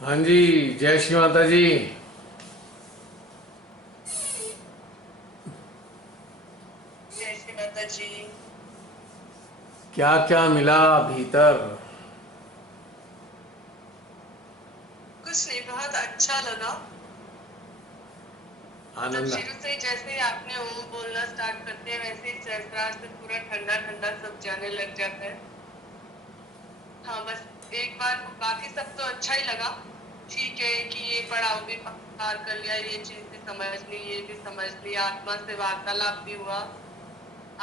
हाँ जी। जय श्री माता जी। जय श्री माता जी। क्या क्या मिला भीतर? कुछ नहीं, बहुत अच्छा लगा। मतलब आनंद। शुरू से ही जैसे ही आपने ओम बोलना स्टार्ट करते हैं वैसे ही सहस्त्रार से पूरा ठंडा ठंडा सब जाने लग जाता है। हाँ बस एक बार को बाकी सब तो अच्छा ही लगा। ठीक है कि ये पड़ाव भी पार कर लिया, ये चीज भी समझ ली, ये भी समझ लिया, आत्मा से वार्तालाप भी हुआ,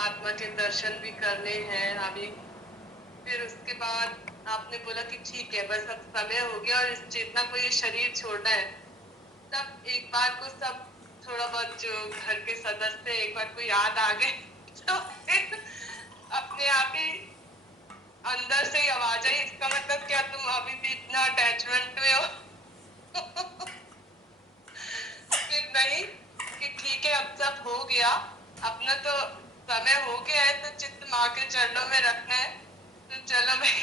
आत्मा के दर्शन भी करने हैं अभी। फिर उसके बाद आपने बोला कि ठीक है बस अब समय हो गया और इस चेतना को ये शरीर छोड़ना है। तब एक बार को सब थोड़ा बहुत जो घर के सदस्य एक बार को याद आ गए तो फिर अपने आप ही अंदर से ही आवाज आई, इसका मतलब क्या तुम अभी भी इतना अटैचमेंट में हो? फिर नहीं कि ठीक है अब सब हो गया, अपना तो समय हो गया है तो चित्त माँ के चरणों में रखना है। तो चलो भाई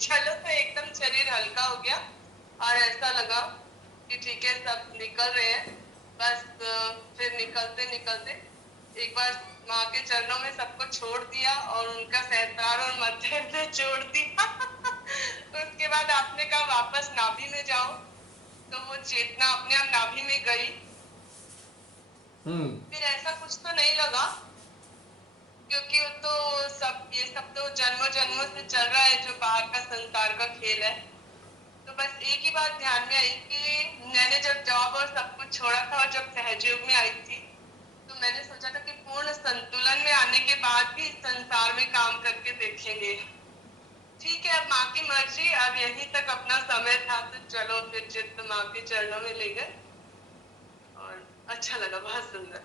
चलो, तो एकदम शरीर हल्का हो गया और ऐसा लगा कि ठीक है सब निकल रहे हैं। बस फिर निकलते निकलते एक बार माँ के चरणों में सबको छोड़ दिया और उनका सहस्त्रार और मध्य से जोड़ दिया। उसके बाद आपने कहा वापस नाभि में जाओ, तो वो चेतना अपने आप नाभि में गई। हम्म। फिर ऐसा कुछ तो नहीं लगा, क्योंकि वो तो सब ये सब तो जन्मों जन्मों से चल रहा है जो बाहर का संसार का खेल है। तो बस एक ही बात ध्यान में आई कि मैंने जब जॉब और सब कुछ छोड़ा था और जब सहजयोग में आई थी तो मैंने सोचा था कि पूर्ण संतुलन में आने के बाद भी इस संसार में काम करके देखेंगे। ठीक है अब माँ की मर्जी, अब यहीं तक अपना समय था तो चलो फिर चित्त माँ के चरणों में ले गए और अच्छा लगा, बहुत सुंदर।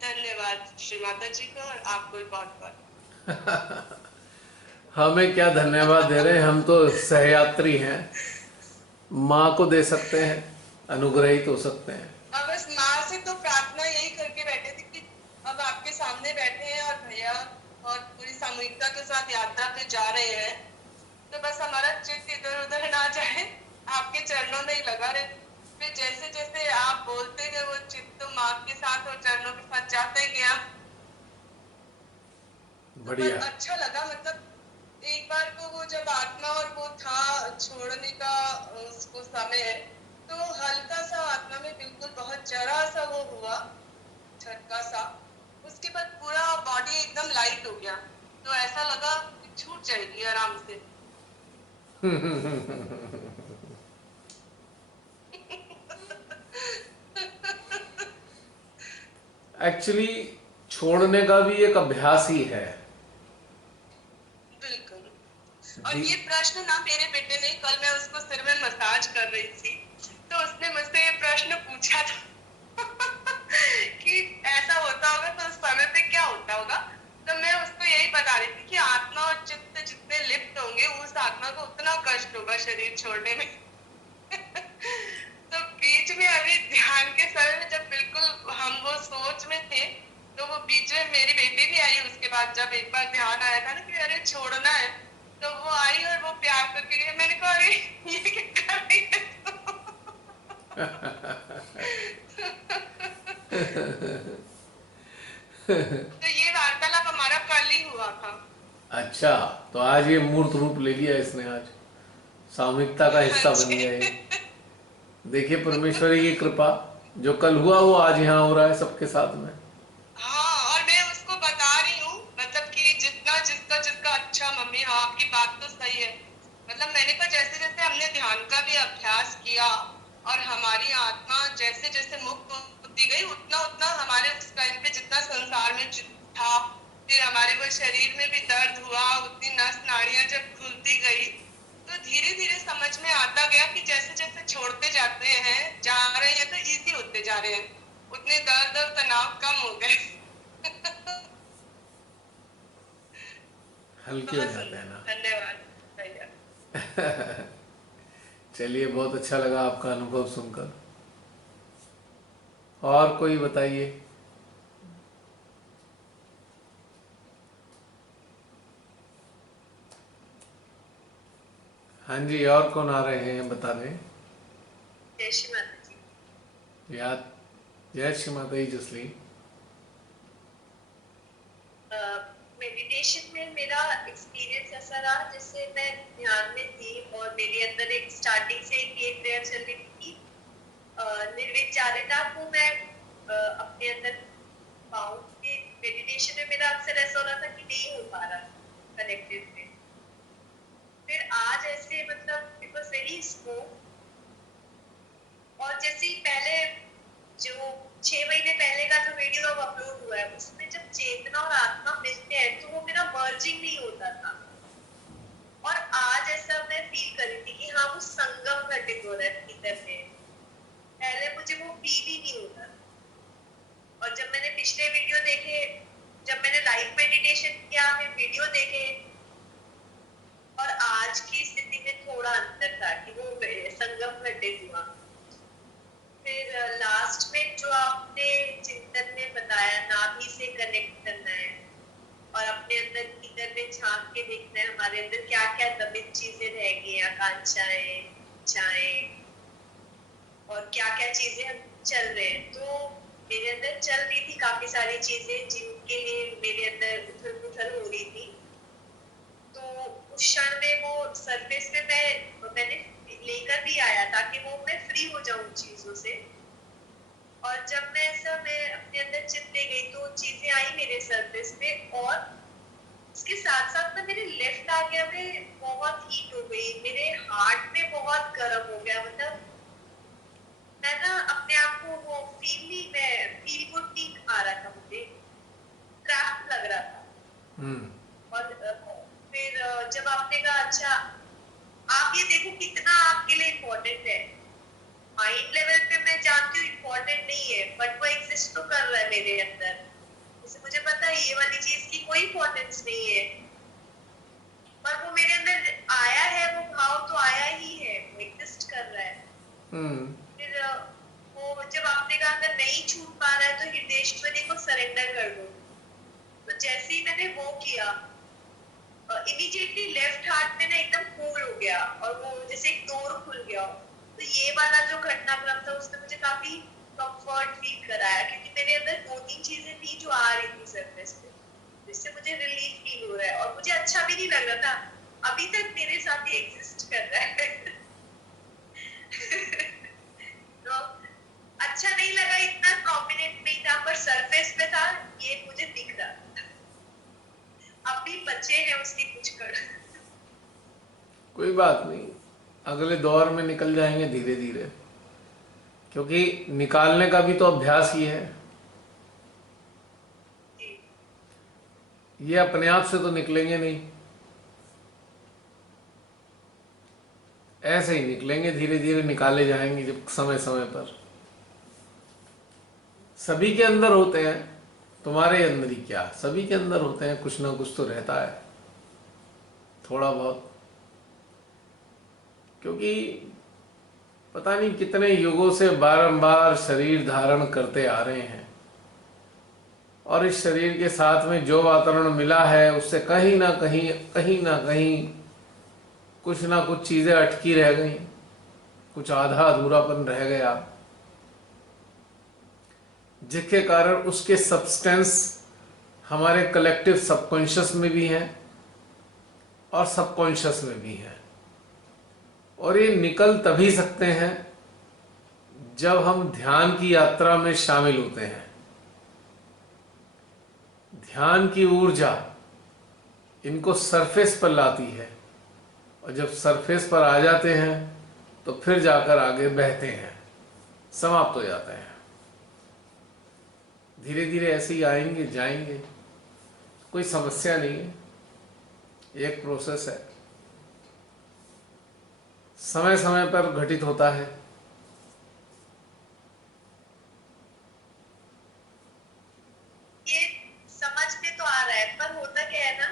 धन्यवाद श्री माता जी को और आपको भी बहुत बहुत। हमें क्या धन्यवाद दे रहे हैं, हम तो सहयात्री हैं। माँ को दे सकते हैं, अनुग्रहित हो सकते हैं। अब बस माँ से तो प्रार्थना यही करके बैठे थे कि अब आपके सामने बैठे हैं और भैया और पूरी सामूहिकता के साथ यात्रा पे जा रहे हैं, तो बस हमारा चित्त इधर उधर ना जाए, आपके चरणों में ही लगा रहे। फिर जैसे जैसे आप बोलते गए वो चित्त तो माँ के साथ और चरणों के साथ जाते गया। तो पर बढ़िया। अच्छा लगा, मतलब एक बार को वो जब आत्मा और वो था छोड़ने का उसको समय है, तो हल्का सा आत्मा में बिल्कुल बहुत जरा सा वो हुआ, झटका सा। उसके बाद पूरा बॉडी एकदम लाइट हो गया, तो ऐसा लगा कि छूट जाएगी आराम से। एक्चुअली छोड़ने का भी एक अभ्यास ही है। बिल्कुल। और जी। ये प्रश्न ना मेरे बेटे ने, कल मैं उसको सिर में मसाज कर रही थी तो उसने मुझसे ये प्रश्न पूछा था कि ऐसा होता होगा तो उस समय पे क्या होता होगा। तो मैं उसको यही बता रही थी कि आत्मा और चित्त जितने लिप्त होंगे उस आत्मा को उतना कष्ट होगा शरीर छोड़ने में। तो बीच में अभी ध्यान के समय में जब बिल्कुल हम वो सोच में थे, तो वो बीच में मेरी बेटी भी आई उसके बाद, जब एक बार ध्यान आया था ना कि अरे छोड़ना है, तो वो आई और वो प्यार करके गई। मैंने कहा अरे ये क्या कर रही है तो ये वार्तालाप हमारा कल ही हुआ था। अच्छा, तो आज ये मूर्त रूप ले लिया इसने, आज सामूहिकता का हाँ हिस्सा बन जी। गया ये। देखिए परमेश्वरी की कृपा, जो कल हुआ वो आज यहाँ हो रहा है सबके साथ में। हाँ और मैं उसको बता रही हूँ, मतलब कि जितना जिसका जिसका अच्छा मम्मी, हाँ आपकी बात तो सही है। मतलब मैंने कहा जैसे जैसे हमने ध्यान का भी अभ्यास किया और हमारी आत्मा जैसे जैसे मुक्त होती गई उतना उतना हमारे उस टाइम पे जितना संसार में था, फिर हमारे वो शरीर में भी दर्द हुआ, उतनी नस नाड़ियां जब खुलती गई तो धीरे धीरे समझ में आता गया कि जैसे जैसे छोड़ते जाते हैं जा रहे हैं तो इजी होते जा रहे हैं, उतने दर्द और तनाव कम हो गए। हल्के हो बहुत जाते हैं सुंदर, ना। धन्यवाद भैया। चलिए, बहुत अच्छा लगा आपका अनुभव सुनकर। और कोई बताइए। हाँ जी, और कौन आ रहे हैं बता दें। जय श्री माता जी। याद जय श्री माता जी जसली। मेडिटेशन में मेरा एक्सपीरियंस ऐसा रहा जैसे मैं ध्यान में थी और मेरे अंदर एक स्टार्टिंग से एक ये प्रेयर चल रही थी, निर्विचारिता को मैं अपने अंदर पाऊं कि मेडिटेशन में मेरा अक्सर ऐसा हो रहा था कि नहीं हो पा रहा कनेक्टेड में। फिर आज ऐसे मतलब इट वाज वेरी स्मूथ। और जैसे ही पहले जो 6 महीने पहले का जो वीडियो अब अपलोड हुआ है उसमें जब चेतना और आत्मा मिलते हैं तो वो मेरा मर्जिंग नहीं होता था। और आज ऐसा मैं फील कर रही थी कि हाँ वो संगम घटित हो रहा है भीतर में। पहले मुझे वो फील ही नहीं होता। और जब मैंने पिछले वीडियो देखे, जब मैंने लाइव मेडिटेशन किया, फिर वीडियो देखे और आज की स्थिति में थोड़ा अंतर था कि वो संगम घटित हुआ। फिर लास्ट में जो आपने चिंतन में बताया नाभि से कनेक्ट करना है और अपने अंदर भीतर में झांक के देखना है हमारे अंदर क्या क्या दबित चीजें रह गई, आकांक्षाएं, इच्छाएं और क्या क्या चीजें हम चल रहे हैं। तो मेरे अंदर चल रही थी काफी सारी चीजें जिनके लिए मेरे अंदर उथल पुथल हो रही थी। तो उस क्षण में वो सरफेस पे मैंने लेकर भी आया ताकि वो मैं फ्री हो जाऊं चीजों से। और जब मैं अपने अंदर चिपके गई तो चीजें आई मेरे सरफेस पे और उसके साथ साथ ना मेरे लेफ्ट आर्म में बहुत हीट हो गई, मेरे हार्ट में बहुत गर्म हो गया। मतलब मैं ना अपने आप को वो फील गुड नहीं आ रहा था, मुझे ट्रैप लग रहा था। और फिर जब आपने कहा अच्छा आप ये देखो कितना आपके लिए इम्पोर्टेंट है। माइंड लेवल पे मैं जानती हूँ इम्पोर्टेंट नहीं है बट वो एग्जिस्ट तो कर रहा है मेरे अंदर। जैसे मुझे पता है ये वाली चीज की कोई इम्पोर्टेंस नहीं है पर वो मेरे अंदर आया है, वो भाव तो आया ही है, वो एग्जिस्ट कर रहा है। फिर वो जब आपने कहा अगर नहीं छूट पा रहा है तो हृदयेश्वरी को सरेंडर कर दो। तो जैसे ही मैंने वो किया इमीडिएटली लेफ्ट हार्ट में ना एकदम कूल हो गया और वो जैसे एक डोर खुल गया। तो ये वाला जो घटनाक्रम था उसने मुझे काफी कंफर्ट फील कराया क्योंकि मेरे अंदर 2-3 चीजें थी जो आ रही थी सरफेस पे, जिससे मुझे रिलीफ फील हो रहा है और मुझे अच्छा भी नहीं लग रहा था। अभी तक मेरे साथ ही एग्जिस्ट कर रहा है। तो अच्छा नहीं लगा, इतना प्रोमिनेंट नहीं था पर सरफेस पे था, ये मुझे दिख रहा था। अभी बच्चे हैं उसकी कुछ कर। कोई बात नहीं, अगले दौर में निकल जाएंगे धीरे धीरे, क्योंकि निकालने का भी तो अभ्यास ही है। ये अपने आप से तो निकलेंगे नहीं, ऐसे ही निकलेंगे, धीरे धीरे निकाले जाएंगे जब समय समय पर। सभी के अंदर होते हैं, तुम्हारे अंदर ही क्या, सभी के अंदर होते हैं, कुछ ना कुछ तो रहता है थोड़ा बहुत। क्योंकि पता नहीं कितने युगों से बारंबार शरीर धारण करते आ रहे हैं और इस शरीर के साथ में जो वातावरण मिला है उससे कहीं ना कहीं कुछ ना कुछ चीजें अटकी रह गई, कुछ आधा अधूरापन रह गया, जिसके कारण उसके सब्सटेंस हमारे कलेक्टिव सबकॉन्शियस में भी हैं और सबकॉन्शियस में भी हैं। और ये निकल तभी सकते हैं जब हम ध्यान की यात्रा में शामिल होते हैं। ध्यान की ऊर्जा इनको सरफेस पर लाती है और जब सरफेस पर आ जाते हैं तो फिर जाकर आगे बहते हैं, समाप्त हो जाते हैं। धीरे धीरे ऐसे ही आएंगे जाएंगे, कोई समस्या नहीं है, एक प्रोसेस है, समय समय पर घटित होता है। ये समझ में तो आ रहा है पर होता क्या है ना,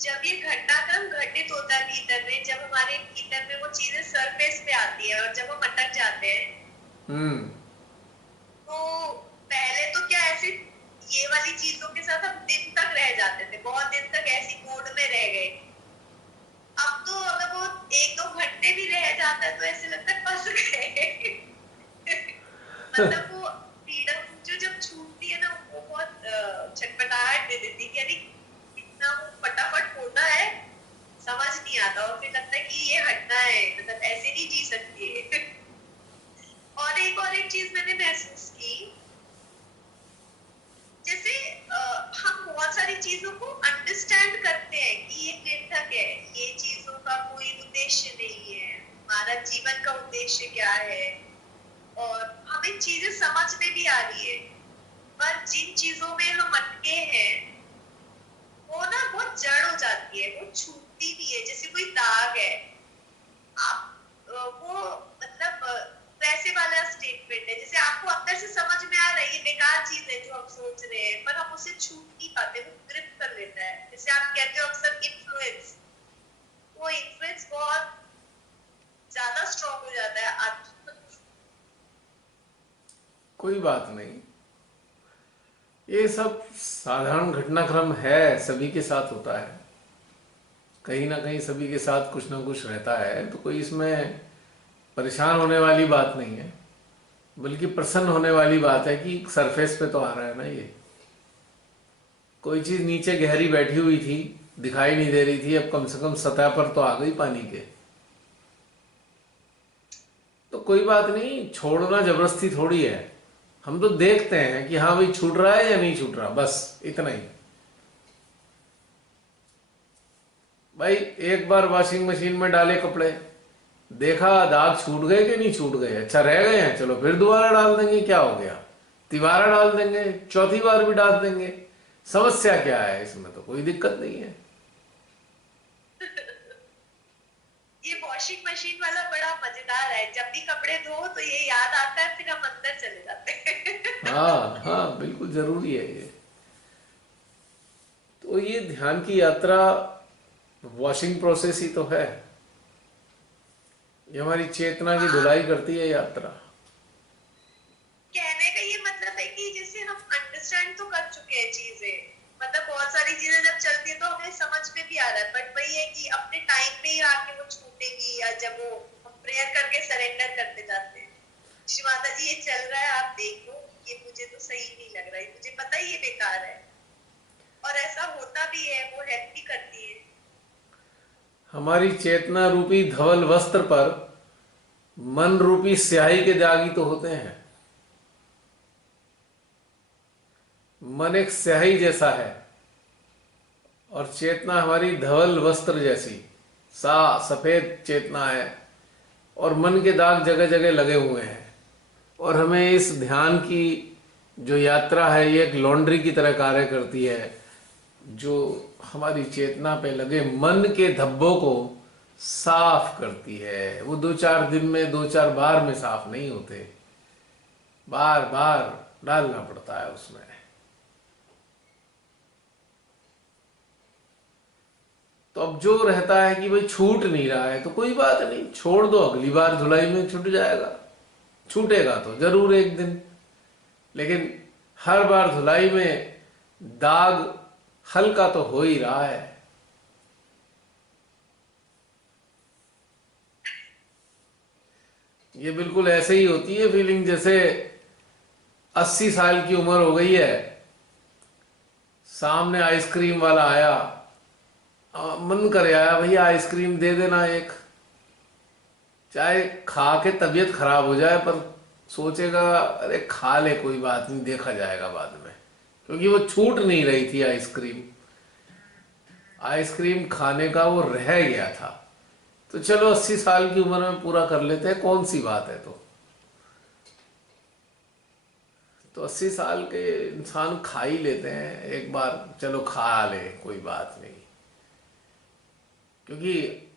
जब ये घटनाक्रम घटित होता है भीतर में, जब हमारे भीतर में वो चीजें सरफेस पे आती है और जब हम अटक जाते हैं तो पहले तो क्या ऐसे ये वाली चीजों के साथ हम दिन तक रह जाते थे, बहुत दिन तक ऐसी मोड में रह गए। अब तो अगर वो 1-2 घंटे भी रह जाता है तो ऐसे लगता है फंस गए। मतलब वो फ्रीडम जो जब छूटती है ना, वो बहुत छटपटाहट दे देती है कि अरे इतना वो फटाफट होता है, समझ नहीं आता, और फिर लगता है कि ये हटना है, मतलब ऐसे नहीं जी सकती है। और एक चीज मैंने महसूस की, जैसे हम बहुत सारी चीजों को अंडरस्टैंड करते हैं कि ये निर्थक है, ये चीजों का कोई उद्देश्य नहीं है, हमारा जीवन का उद्देश्य क्या है, और हमें चीजें समझ में भी आ रही है। पर जिन चीजों में हम अटके हैं, वो ना बहुत जड़ हो जाती है, वो छूटती नहीं है, जैसे कोई दाग है। आप वो मतलब वैसे वाला स्टेटमेंट है, जैसे आपको अंदर से समझ में आ रहा है ये बेकार चीज है जो हम सोच रहे हैं, पर हम उसे छूट नहीं पाते, वो ग्रिप कर लेता है। जैसे आप कहते हो अक्सर इन्फ्लुएंस, वो इन्फ्लुएंस बहुत ज्यादा स्ट्रॉन्ग हो जाता है आज। कोई बात नहीं, ये सब साधारण घटनाक्रम है, सभी के साथ होता है, कहीं ना कहीं सभी के साथ कुछ ना कुछ रहता है, तो कोई इसमें परेशान होने वाली बात नहीं है, बल्कि प्रसन्न होने वाली बात है कि सरफेस पे तो आ रहा है ना ये। कोई चीज नीचे गहरी बैठी हुई थी, दिखाई नहीं दे रही थी, अब कम से कम सतह पर तो आ गई पानी के। तो कोई बात नहीं, छोड़ना जबरदस्ती थोड़ी है, हम तो देखते हैं कि हाँ भाई छूट रहा है या नहीं छूट रहा, बस इतना ही। भाई एक बार वॉशिंग मशीन में डाले कपड़े, देखा दाग छूट गए कि नहीं छूट गए, अच्छा रह गए हैं, चलो फिर दोबारा डाल देंगे, क्या हो गया, तिबारा डाल देंगे, चौथी बार भी डाल देंगे, समस्या क्या है इसमें, तो कोई दिक्कत नहीं है। ये वॉशिंग मशीन वाला बड़ा मजेदार है, जब भी कपड़े धो तो ये याद आता है, फिर हम अंदर चले जाते हैं। हाँ हाँ, बिल्कुल जरूरी है ये। तो ये ध्यान की यात्रा वॉशिंग प्रोसेस ही तो है, ये हमारी चेतना की हाँ, धुलाई करती है यात्रा। कहने का ये मतलब है कि जैसे हम अंडरस्टैंड तो कर चुके हैं चीजें, मतलब बहुत सारी चीजें जब चलती है तो हमें समझ में भी आ रहा है, बट वही है कि अपने टाइम पे ही आके वो छूटेगी, या जब वो हम प्रेयर करके सरेंडर करते जाते हैं, श्री माता जी ये चल रहा है, आप देख लो, ये मुझे तो सही नहीं लग रहा है, मुझे पता ही ये बेकार है, और ऐसा होता भी है, वो हेल्प भी करती है। हमारी चेतना रूपी धवल वस्त्र पर मन रूपी स्याही के दाग ही तो होते हैं। मन एक स्याही जैसा है और चेतना हमारी धवल वस्त्र जैसी सा सफेद चेतना है, और मन के दाग जगह जगह लगे हुए हैं। और हमें इस ध्यान की जो यात्रा है ये एक लॉन्ड्री की तरह कार्य करती है, जो हमारी चेतना पे लगे मन के धब्बों को साफ करती है। वो दो चार दिन में, दो चार बार में साफ नहीं होते, बार बार डालना पड़ता है उसमें। तो अब जो रहता है कि भाई छूट नहीं रहा है, तो कोई बात नहीं, छोड़ दो, अगली बार धुलाई में छूट जाएगा, छूटेगा तो जरूर एक दिन, लेकिन हर बार धुलाई में दाग हल्का तो हो ही रहा है। ये बिल्कुल ऐसे ही होती है फीलिंग, जैसे 80 साल की उम्र हो गई है, सामने आइसक्रीम वाला आया, मन करे आया भैया आइसक्रीम दे देना एक, चाहे खा के तबीयत खराब हो जाए, पर सोचेगा अरे खा ले, कोई बात नहीं, देखा जाएगा बाद में, क्योंकि वो छूट नहीं रही थी आइसक्रीम, आइसक्रीम खाने का वो रह गया था। तो चलो 80 साल की उम्र में पूरा कर लेते हैं, कौन सी बात है। तो 80 साल के इंसान खा ही लेते हैं एक बार, चलो खा ले कोई बात नहीं, क्योंकि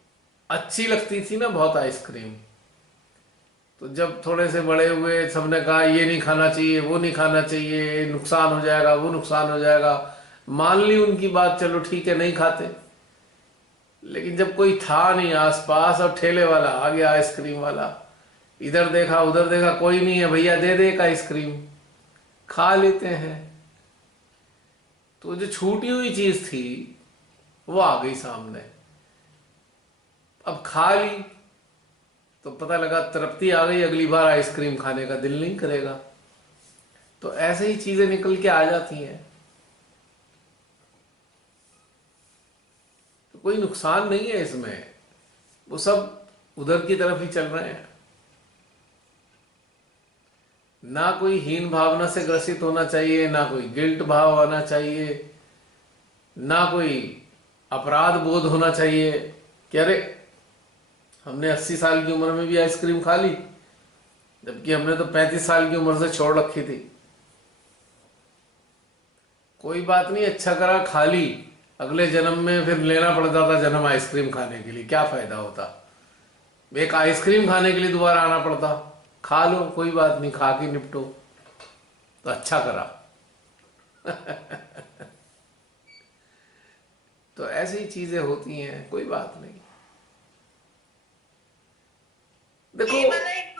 अच्छी लगती थी ना बहुत आइसक्रीम। तो जब थोड़े से बड़े हुए, सबने कहा ये नहीं खाना चाहिए, वो नहीं खाना चाहिए, नुकसान हो जाएगा, वो नुकसान हो जाएगा, मान ली उनकी बात, चलो ठीक है नहीं खाते। लेकिन जब कोई था नहीं आसपास और ठेले वाला आ गया आइसक्रीम वाला, इधर देखा उधर देखा, कोई नहीं है, भैया दे दे एक आइसक्रीम, खा लेते हैं। तो जो छूटी हुई चीज थी वो आ गई सामने, अब खा ली तो पता लगा तृप्ति आ गई, अगली बार आइसक्रीम खाने का दिल नहीं करेगा। तो ऐसे ही चीजें निकल के आ जाती हैं। तो कोई नुकसान नहीं है इसमें, वो सब उधर की तरफ ही चल रहे हैं। ना कोई हीन भावना से ग्रसित होना चाहिए, ना कोई गिल्ट भाव आना चाहिए, ना कोई अपराध बोध होना चाहिए कि अरे हमने 80 साल की उम्र में भी आइसक्रीम खा ली, जबकि हमने तो 35 साल की उम्र से छोड़ रखी थी। कोई बात नहीं, अच्छा करा खा ली, अगले जन्म में फिर लेना पड़ता था जन्म आइसक्रीम खाने के लिए, क्या फायदा होता। एक आइसक्रीम खाने के लिए दोबारा आना पड़ता। खा लो, कोई बात नहीं, खा के निपटो, तो अच्छा करा। तो ऐसी चीजें होती हैं, कोई बात नहीं। देखो ये वाला एक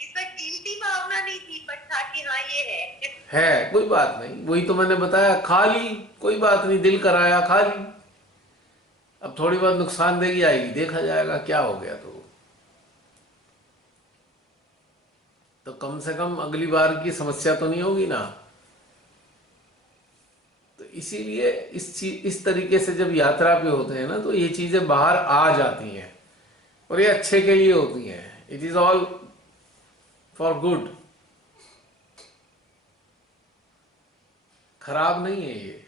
इसमें गिल्टी भावना नहीं थी, बट था कि हाँ ये है, कोई बात नहीं, वही तो मैंने बताया, खा ली, कोई बात नहीं, दिल कराया, खा ली। अब थोड़ी बहुत नुकसानदेही आएगी, देखा जाएगा क्या हो गया। तो कम से कम अगली बार की समस्या तो नहीं होगी ना। तो इसीलिए इस तरीके से जब यात्रा पे होते हैं ना, तो ये चीजें बाहर आ जाती हैं और ये अच्छे के लिए होती हैं। It is all for good, खराब नहीं है ये।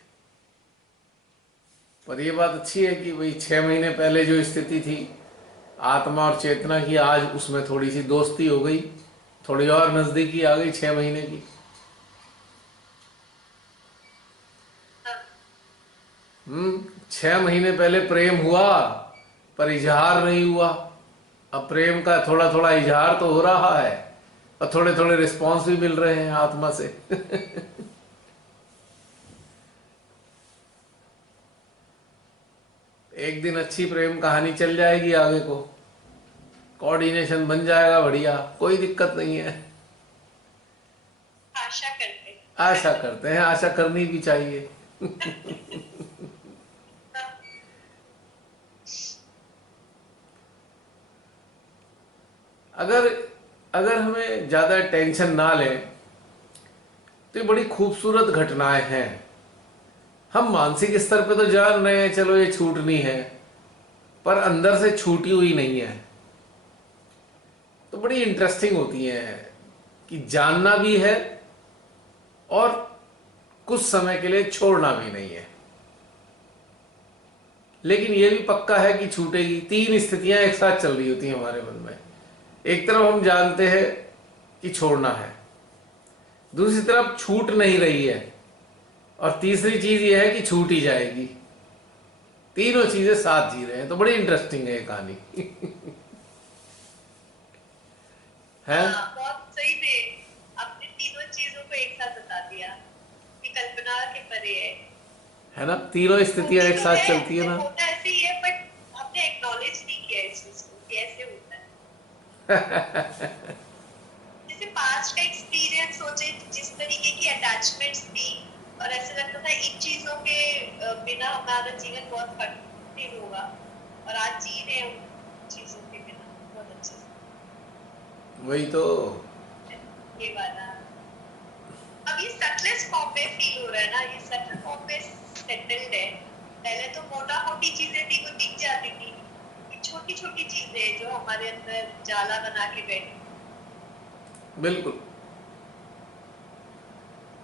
पर ये बात अच्छी है कि वही 6 महीने पहले जो स्थिति थी आत्मा और चेतना की, आज उसमें थोड़ी सी दोस्ती हो गई, थोड़ी और नजदीकी आ गई 6 महीने की। 6 महीने पहले प्रेम हुआ पर इजहार नहीं हुआ, अब प्रेम का थोड़ा थोड़ा इजहार तो हो रहा है और थोड़े थोड़े रिस्पॉन्स भी मिल रहे हैं आत्मा से। एक दिन अच्छी प्रेम कहानी चल जाएगी, आगे को कोऑर्डिनेशन बन जाएगा बढ़िया, कोई दिक्कत नहीं है। आशा करते हैं। आशा करते हैं, आशा करनी भी चाहिए। अगर अगर हमें ज्यादा टेंशन ना ले तो ये बड़ी खूबसूरत घटनाएं हैं। हम मानसिक स्तर पे तो जान रहे हैं चलो ये छूटनी है, पर अंदर से छूटी हुई नहीं है। तो बड़ी इंटरेस्टिंग होती है कि जानना भी है और कुछ समय के लिए छोड़ना भी नहीं है। लेकिन यह भी पक्का है कि छूटेगी। 3 स्थितियां एक साथ चल रही होती हैं हमारे मन में। एक तरफ हम जानते हैं कि छोड़ना है, दूसरी तरफ छूट नहीं रही है, और तीसरी चीज यह है कि छूट ही जाएगी। तीनों चीजें साथ जी रहे हैं। तो बड़ी इंटरेस्टिंग है ये कहानी। है बहुत सही में आपने तीनों चीजों को एक साथ बता दिया कि कल्पना के परे है ना। तीनों स्थितियां एक साथ चलती है ना। होता ऐसे ही है, बट हमने एक्नॉलेज नहीं किया इस चीज को कि ऐसे होता है। जैसे पास्ट का एक्सपीरियंस सोचे, जिस तरीके की अटैचमेंट्स थी और ऐसे लगता था इन चीजों के बिना हमारा जीवन बहुत कठिन होगा, और आज जी रहे हैं उन चीजों के बिना बहुत अच्छे से। वही तो ये वाला अब ये सटलेस फॉर्म में फील हो रहा है ना, ये सटल फॉर्म में सेटल्ड है। पहले तो मोटा मोटी चीजें थी वो दिख जाती थी, छोटी छोटी चीजें जो हमारे अंदर जाला बना के बैठी। बिल्कुल।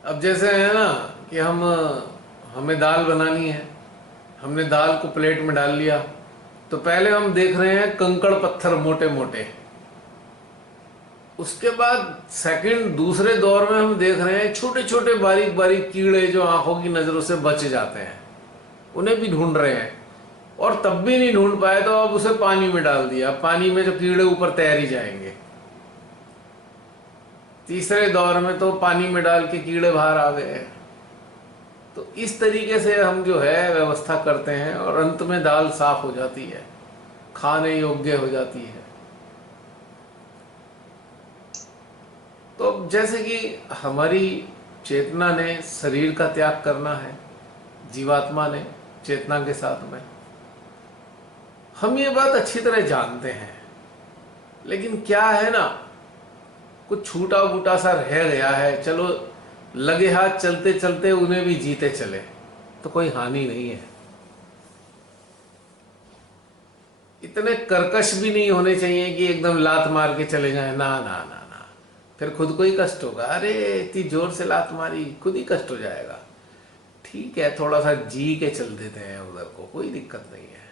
अब जैसे है ना कि हमें दाल बनानी है, हमने दाल को प्लेट में डाल लिया, तो पहले हम देख रहे हैं कंकड़ पत्थर मोटे मोटे। उसके बाद सेकंड दूसरे दौर में हम देख रहे हैं छोटे छोटे बारीक बारीक कीड़े जो आंखों की नजरों से बच जाते हैं, उन्हें भी ढूंढ रहे हैं। और तब भी नहीं ढूंढ पाए तो अब उसे पानी में डाल दिया, पानी में जो कीड़े ऊपर तैर ही जाएंगे। तीसरे दौर में तो पानी में डाल के कीड़े बाहर आ गए। तो इस तरीके से हम जो है व्यवस्था करते हैं और अंत में दाल साफ हो जाती है, खाने योग्य हो जाती है। तो जैसे कि हमारी चेतना ने शरीर का त्याग करना है, जीवात्मा ने चेतना के साथ में, हम ये बात अच्छी तरह जानते हैं लेकिन क्या है ना, कुछ छूटा बूटा सा रह गया है, चलो लगे हाथ चलते चलते उन्हें भी जीते चले, तो कोई हानि नहीं है। इतने कर्कश भी नहीं होने चाहिए कि एकदम लात मार के चले जाए, ना ना ना ना, फिर खुद को ही कष्ट होगा। अरे इतनी जोर से लात मारी, खुद ही कष्ट हो जाएगा। ठीक है, थोड़ा सा जी के चल देते हैं उधर को, कोई दिक्कत नहीं है।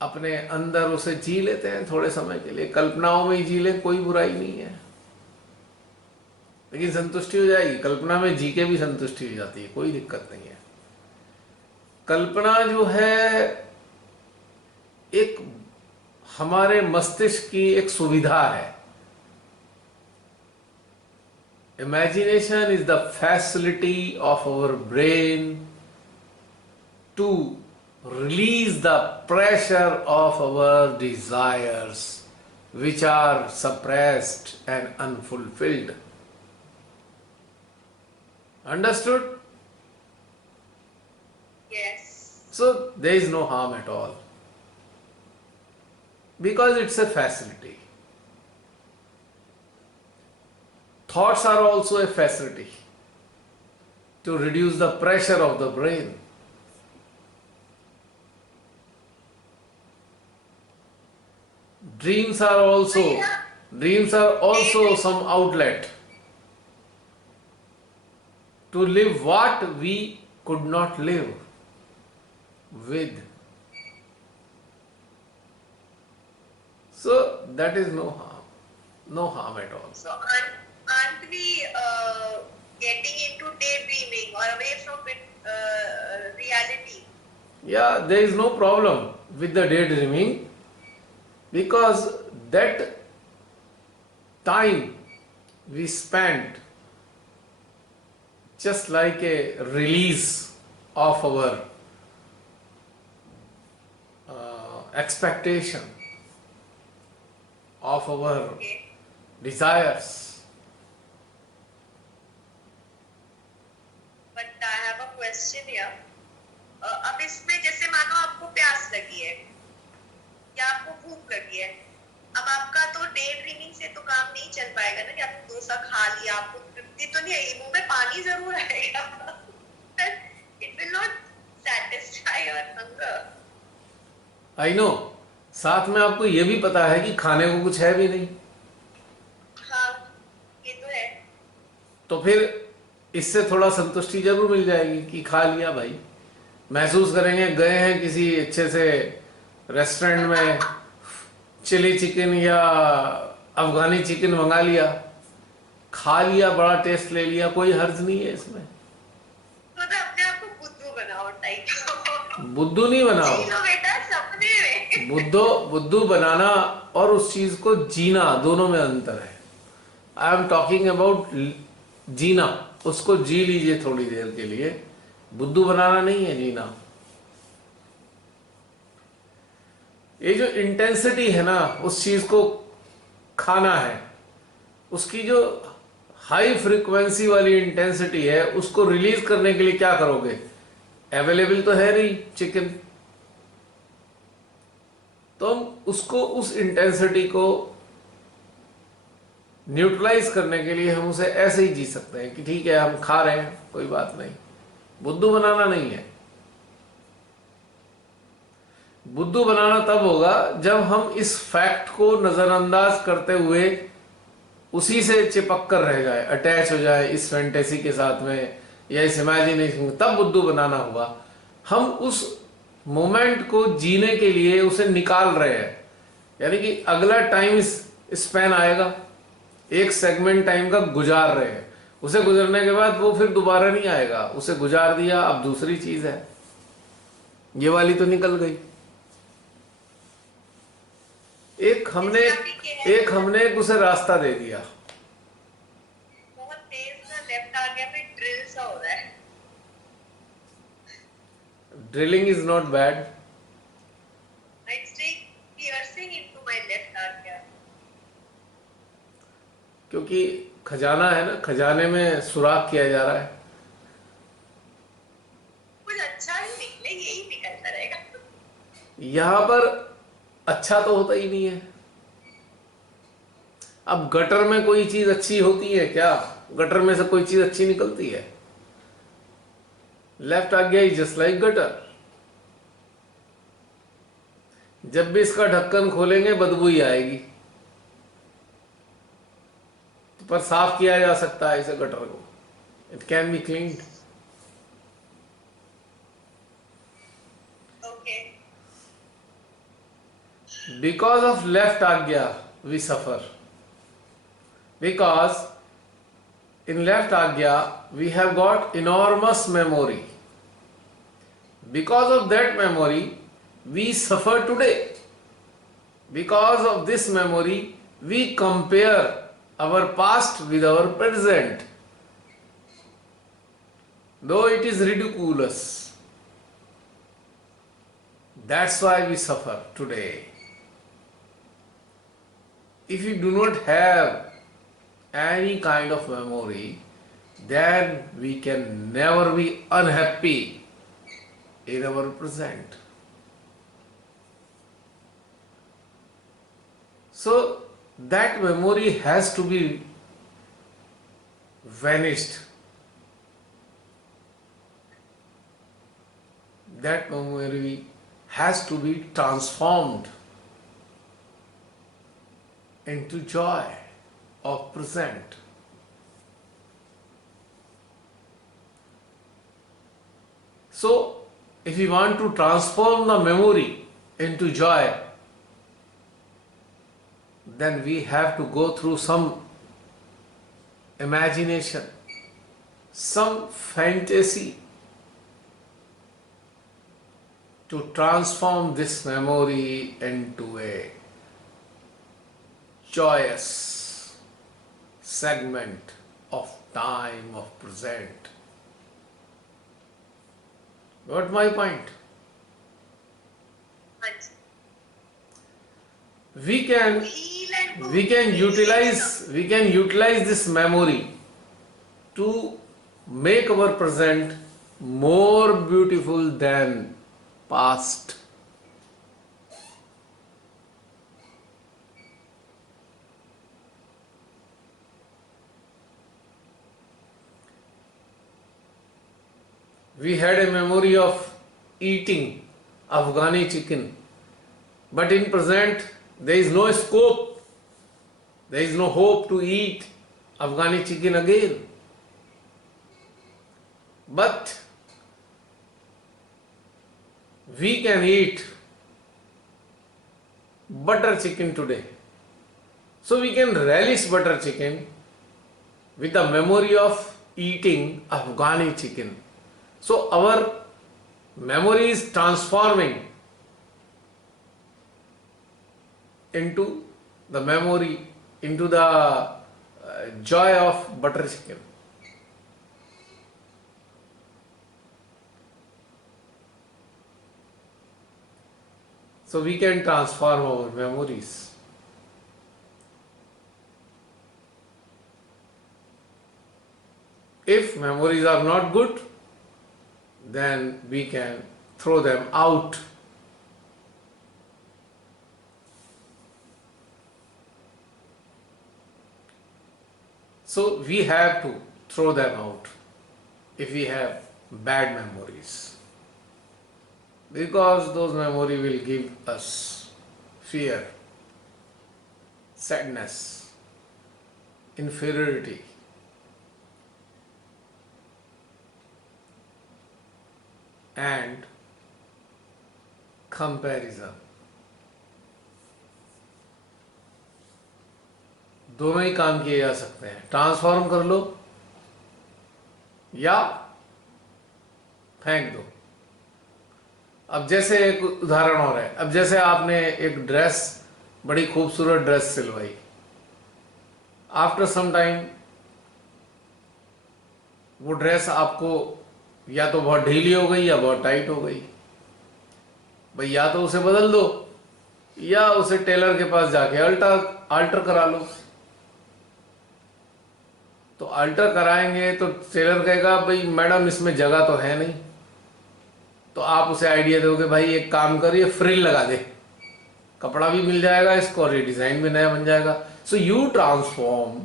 अपने अंदर उसे जी लेते हैं थोड़े समय के लिए, कल्पनाओं में ही जी ले, कोई बुराई नहीं है, लेकिन संतुष्टि हो जाएगी। कल्पना में जी के भी संतुष्टि हो जाती है, कोई दिक्कत नहीं है। कल्पना जो है एक हमारे मस्तिष्क की एक सुविधा है। Imagination is the facility of our brain to release the pressure of our desires which are suppressed and unfulfilled. Understood? Yes. So there is no harm at all, because it's a facility. Thoughts are also a facility to reduce the pressure of the brain. Dreams are also some outlet to live what we could not live with. So that is no harm at all. So aren't we getting into daydreaming or away from it, reality? Yeah, there is no problem with the daydreaming, because that time we spent just like a release of our expectation, of our Okay. desires. But I have a question here. अब इसमें जैसे मानो आपको प्यास लगी है या आपको भूख लगी है, अब आपका तो डे ड्रीमिंग से तो काम नहीं चल पाएगा ना कि आपने डोसा खा लिया, आपको तृप्ति तो नहीं आएगी, मुंह में पानी जरूर आएगा। It will not satisfy your hunger. I know, साथ में आपको यह भी पता है कि खाने को कुछ है भी नहीं, हाँ, ये तो है। तो फिर इससे थोड़ा संतुष्टि जरूर मिल जाएगी कि खा लिया भाई। महसूस करेंगे गए हैं किसी अच्छे से रेस्टोरेंट में, चिली चिकन या अफगानी चिकन मंगा लिया, खा लिया, बड़ा टेस्ट ले लिया, कोई हर्ज नहीं है इसमें। तो अपने आप को बुद्धू बनाओ टाइप। बुद्धू नहीं बनाओ, जी लो बेटा सपने में। बुद्धू बनाना और उस चीज को जीना, दोनों में अंतर है। आई एम टॉकिंग अबाउट जीना, उसको जी लीजिए थोड़ी देर के लिए, बुद्धू बनाना नहीं है, जीना। ये जो इंटेंसिटी है ना, उस चीज को खाना है, उसकी जो हाई फ्रीक्वेंसी वाली इंटेंसिटी है, उसको रिलीज करने के लिए क्या करोगे? अवेलेबल तो है नहीं चिकन, तो हम उसको, उस इंटेंसिटी को न्यूट्रलाइज करने के लिए हम उसे ऐसे ही जी सकते हैं कि ठीक है हम खा रहे हैं, कोई बात नहीं। बुद्धू बनाना नहीं है। बुद्धू बनाना तब होगा जब हम इस फैक्ट को नजरअंदाज करते हुए उसी से चिपक कर रह जाए, अटैच हो जाए इस फैंटेसी के साथ में या इस इमेजिनेशन, तब बुद्धू बनाना होगा। हम उस मोमेंट को जीने के लिए उसे निकाल रहे हैं, यानी कि अगला टाइम स्पैन आएगा, एक सेगमेंट टाइम का गुजार रहे हैं, उसे गुजरने के बाद वो फिर दोबारा नहीं आएगा, उसे गुजार दिया, अब दूसरी चीज है, ये वाली तो निकल गई। एक हमने उसे रास्ता दे दिया। बहुत तेज ना लेफ्ट आ गया, फिर ड्रिल सा हो रहा है। Drilling is not bad. It's piercing into my left arm here. क्योंकि खजाना है ना, खजाने में सुराख किया जा रहा है। कुछ अच्छा ही निकले, यही निकलता रहेगा। यहां पर अच्छा तो होता ही नहीं है। अब गटर में कोई चीज अच्छी होती है क्या? गटर में से कोई चीज अच्छी निकलती है? लेफ्ट आज्ञा इज जस्ट लाइक गटर। जब भी इसका ढक्कन खोलेंगे बदबू ही आएगी, पर साफ किया जा सकता है इसे गटर को। It can be cleaned. Okay. Because of left agya we suffer, because in left agya we have got enormous memory. Because of that memory we suffer today. Because of this memory we compare our past with our present, though it is ridiculous. That's why we suffer today. If you do not have any kind of memory, then we can never be unhappy in our present. So that memory has to be vanished. That memory has to be transformed into joy of present. So if we want to transform the memory into joy, then we have to go through some imagination, some fantasy to transform this memory into a joyous segment of time of present. Got my point? Yes. We can Heal and to we can release utilize this memory to make our present more beautiful than past. We had a memory of eating Afghani chicken, but in present there is no scope, there is no hope to eat Afghani chicken again. But we can eat butter chicken today. So we can relish butter chicken with the memory of eating Afghani chicken. So our memory is transforming into the memory, into the joy of butter chicken. So we can transform our memories. If memories are not good, then we can throw them out. So we have to throw them out if we have bad memories, because those memories will give us fear, sadness, inferiority, and comparison. दोनों ही काम किए जा सकते हैं, transform कर लो या फेंक दो। अब जैसे एक उदाहरण और है, अब जैसे आपने एक ड्रेस, बड़ी खूबसूरत ड्रेस सिलवाई, आफ्टर सम टाइम वो ड्रेस आपको या तो बहुत ढीली हो गई या बहुत टाइट हो गई। भाई या तो उसे बदल दो या उसे टेलर के पास जाके अल्टर करा लो। तो अल्टर कराएंगे तो टेलर कहेगा भाई मैडम इसमें जगह तो है नहीं, तो आप उसे आइडिया दोगे भाई एक काम करिए फ्रिल लगा दे, कपड़ा भी मिल जाएगा इसको और ये डिजाइन भी नया बन जाएगा। So you transform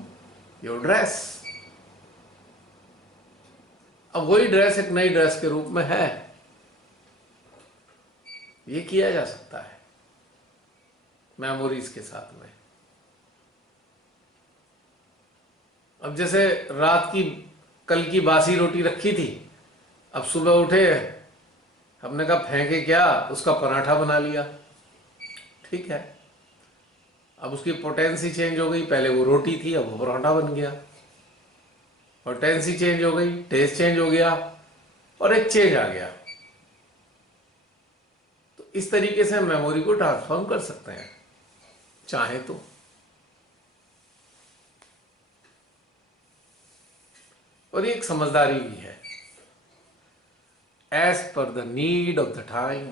your dress. अब वही ड्रेस एक नई ड्रेस के रूप में है, ये किया जा सकता है मेमोरीज के साथ में। अब जैसे रात की कल की बासी रोटी रखी थी, अब सुबह उठे हमने कहा फेंके क्या, उसका पराठा बना लिया, ठीक है। अब उसकी पोटेंसी चेंज हो गई, पहले वो रोटी थी अब वो पराठा बन गया, पोटेंसी चेंज हो गई, टेस्ट चेंज हो गया और एक चेंज आ गया। तो इस तरीके से हम मेमोरी को ट्रांसफॉर्म कर सकते हैं चाहे तो। और ये एक समझदारी भी है, as per the need of the time.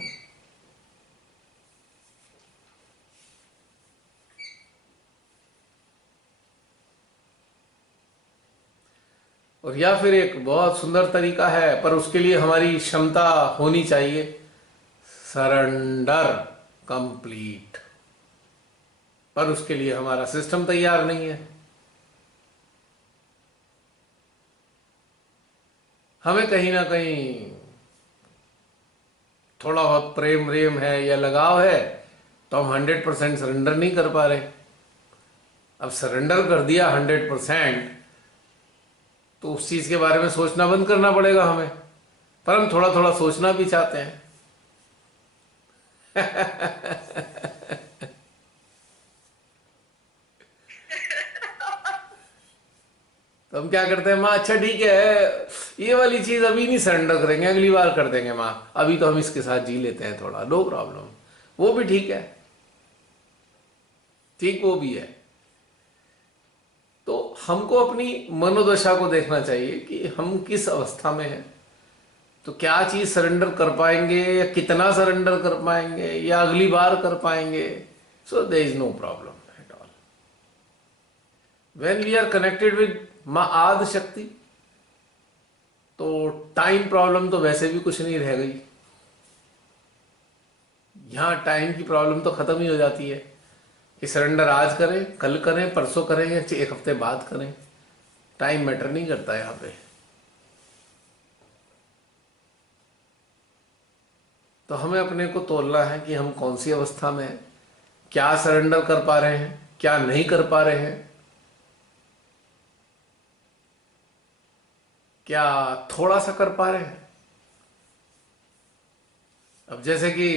और या फिर एक बहुत सुंदर तरीका है, पर उसके लिए हमारी क्षमता होनी चाहिए, सरेंडर कंप्लीट। पर उसके लिए हमारा सिस्टम तैयार नहीं है। हमें कहीं ना कहीं थोड़ा बहुत प्रेम व्रेम है या लगाव है, तो हम 100% सरेंडर नहीं कर पा रहे। अब सरेंडर कर दिया 100%, तो उस चीज के बारे में सोचना बंद करना पड़ेगा हमें। पर हम थोड़ा थोड़ा सोचना भी चाहते हैं। तो हम क्या करते हैं, माँ अच्छा ठीक है ये वाली चीज अभी नहीं सरेंडर करेंगे, अगली बार कर देंगे माँ, अभी तो हम इसके साथ जी लेते हैं थोड़ा, नो प्रॉब्लम। वो भी ठीक है, ठीक वो भी है। तो हमको अपनी मनोदशा को देखना चाहिए कि हम किस अवस्था में हैं, तो क्या चीज सरेंडर कर पाएंगे या कितना सरेंडर कर पाएंगे या अगली बार कर पाएंगे। So there is no problem at all when we are connected with मां आदि शक्ति। तो टाइम प्रॉब्लम तो वैसे भी कुछ नहीं रह गई, यहां टाइम की प्रॉब्लम तो खत्म ही हो जाती है कि सरेंडर आज करें, कल करें, परसों करें या एक हफ्ते बाद करें, टाइम मैटर नहीं करता यहां पे। तो हमें अपने को तोलना है कि हम कौन सी अवस्था में हैं, क्या सरेंडर कर पा रहे हैं, क्या नहीं कर पा रहे हैं, क्या थोड़ा सा कर पा रहे हैं। अब जैसे कि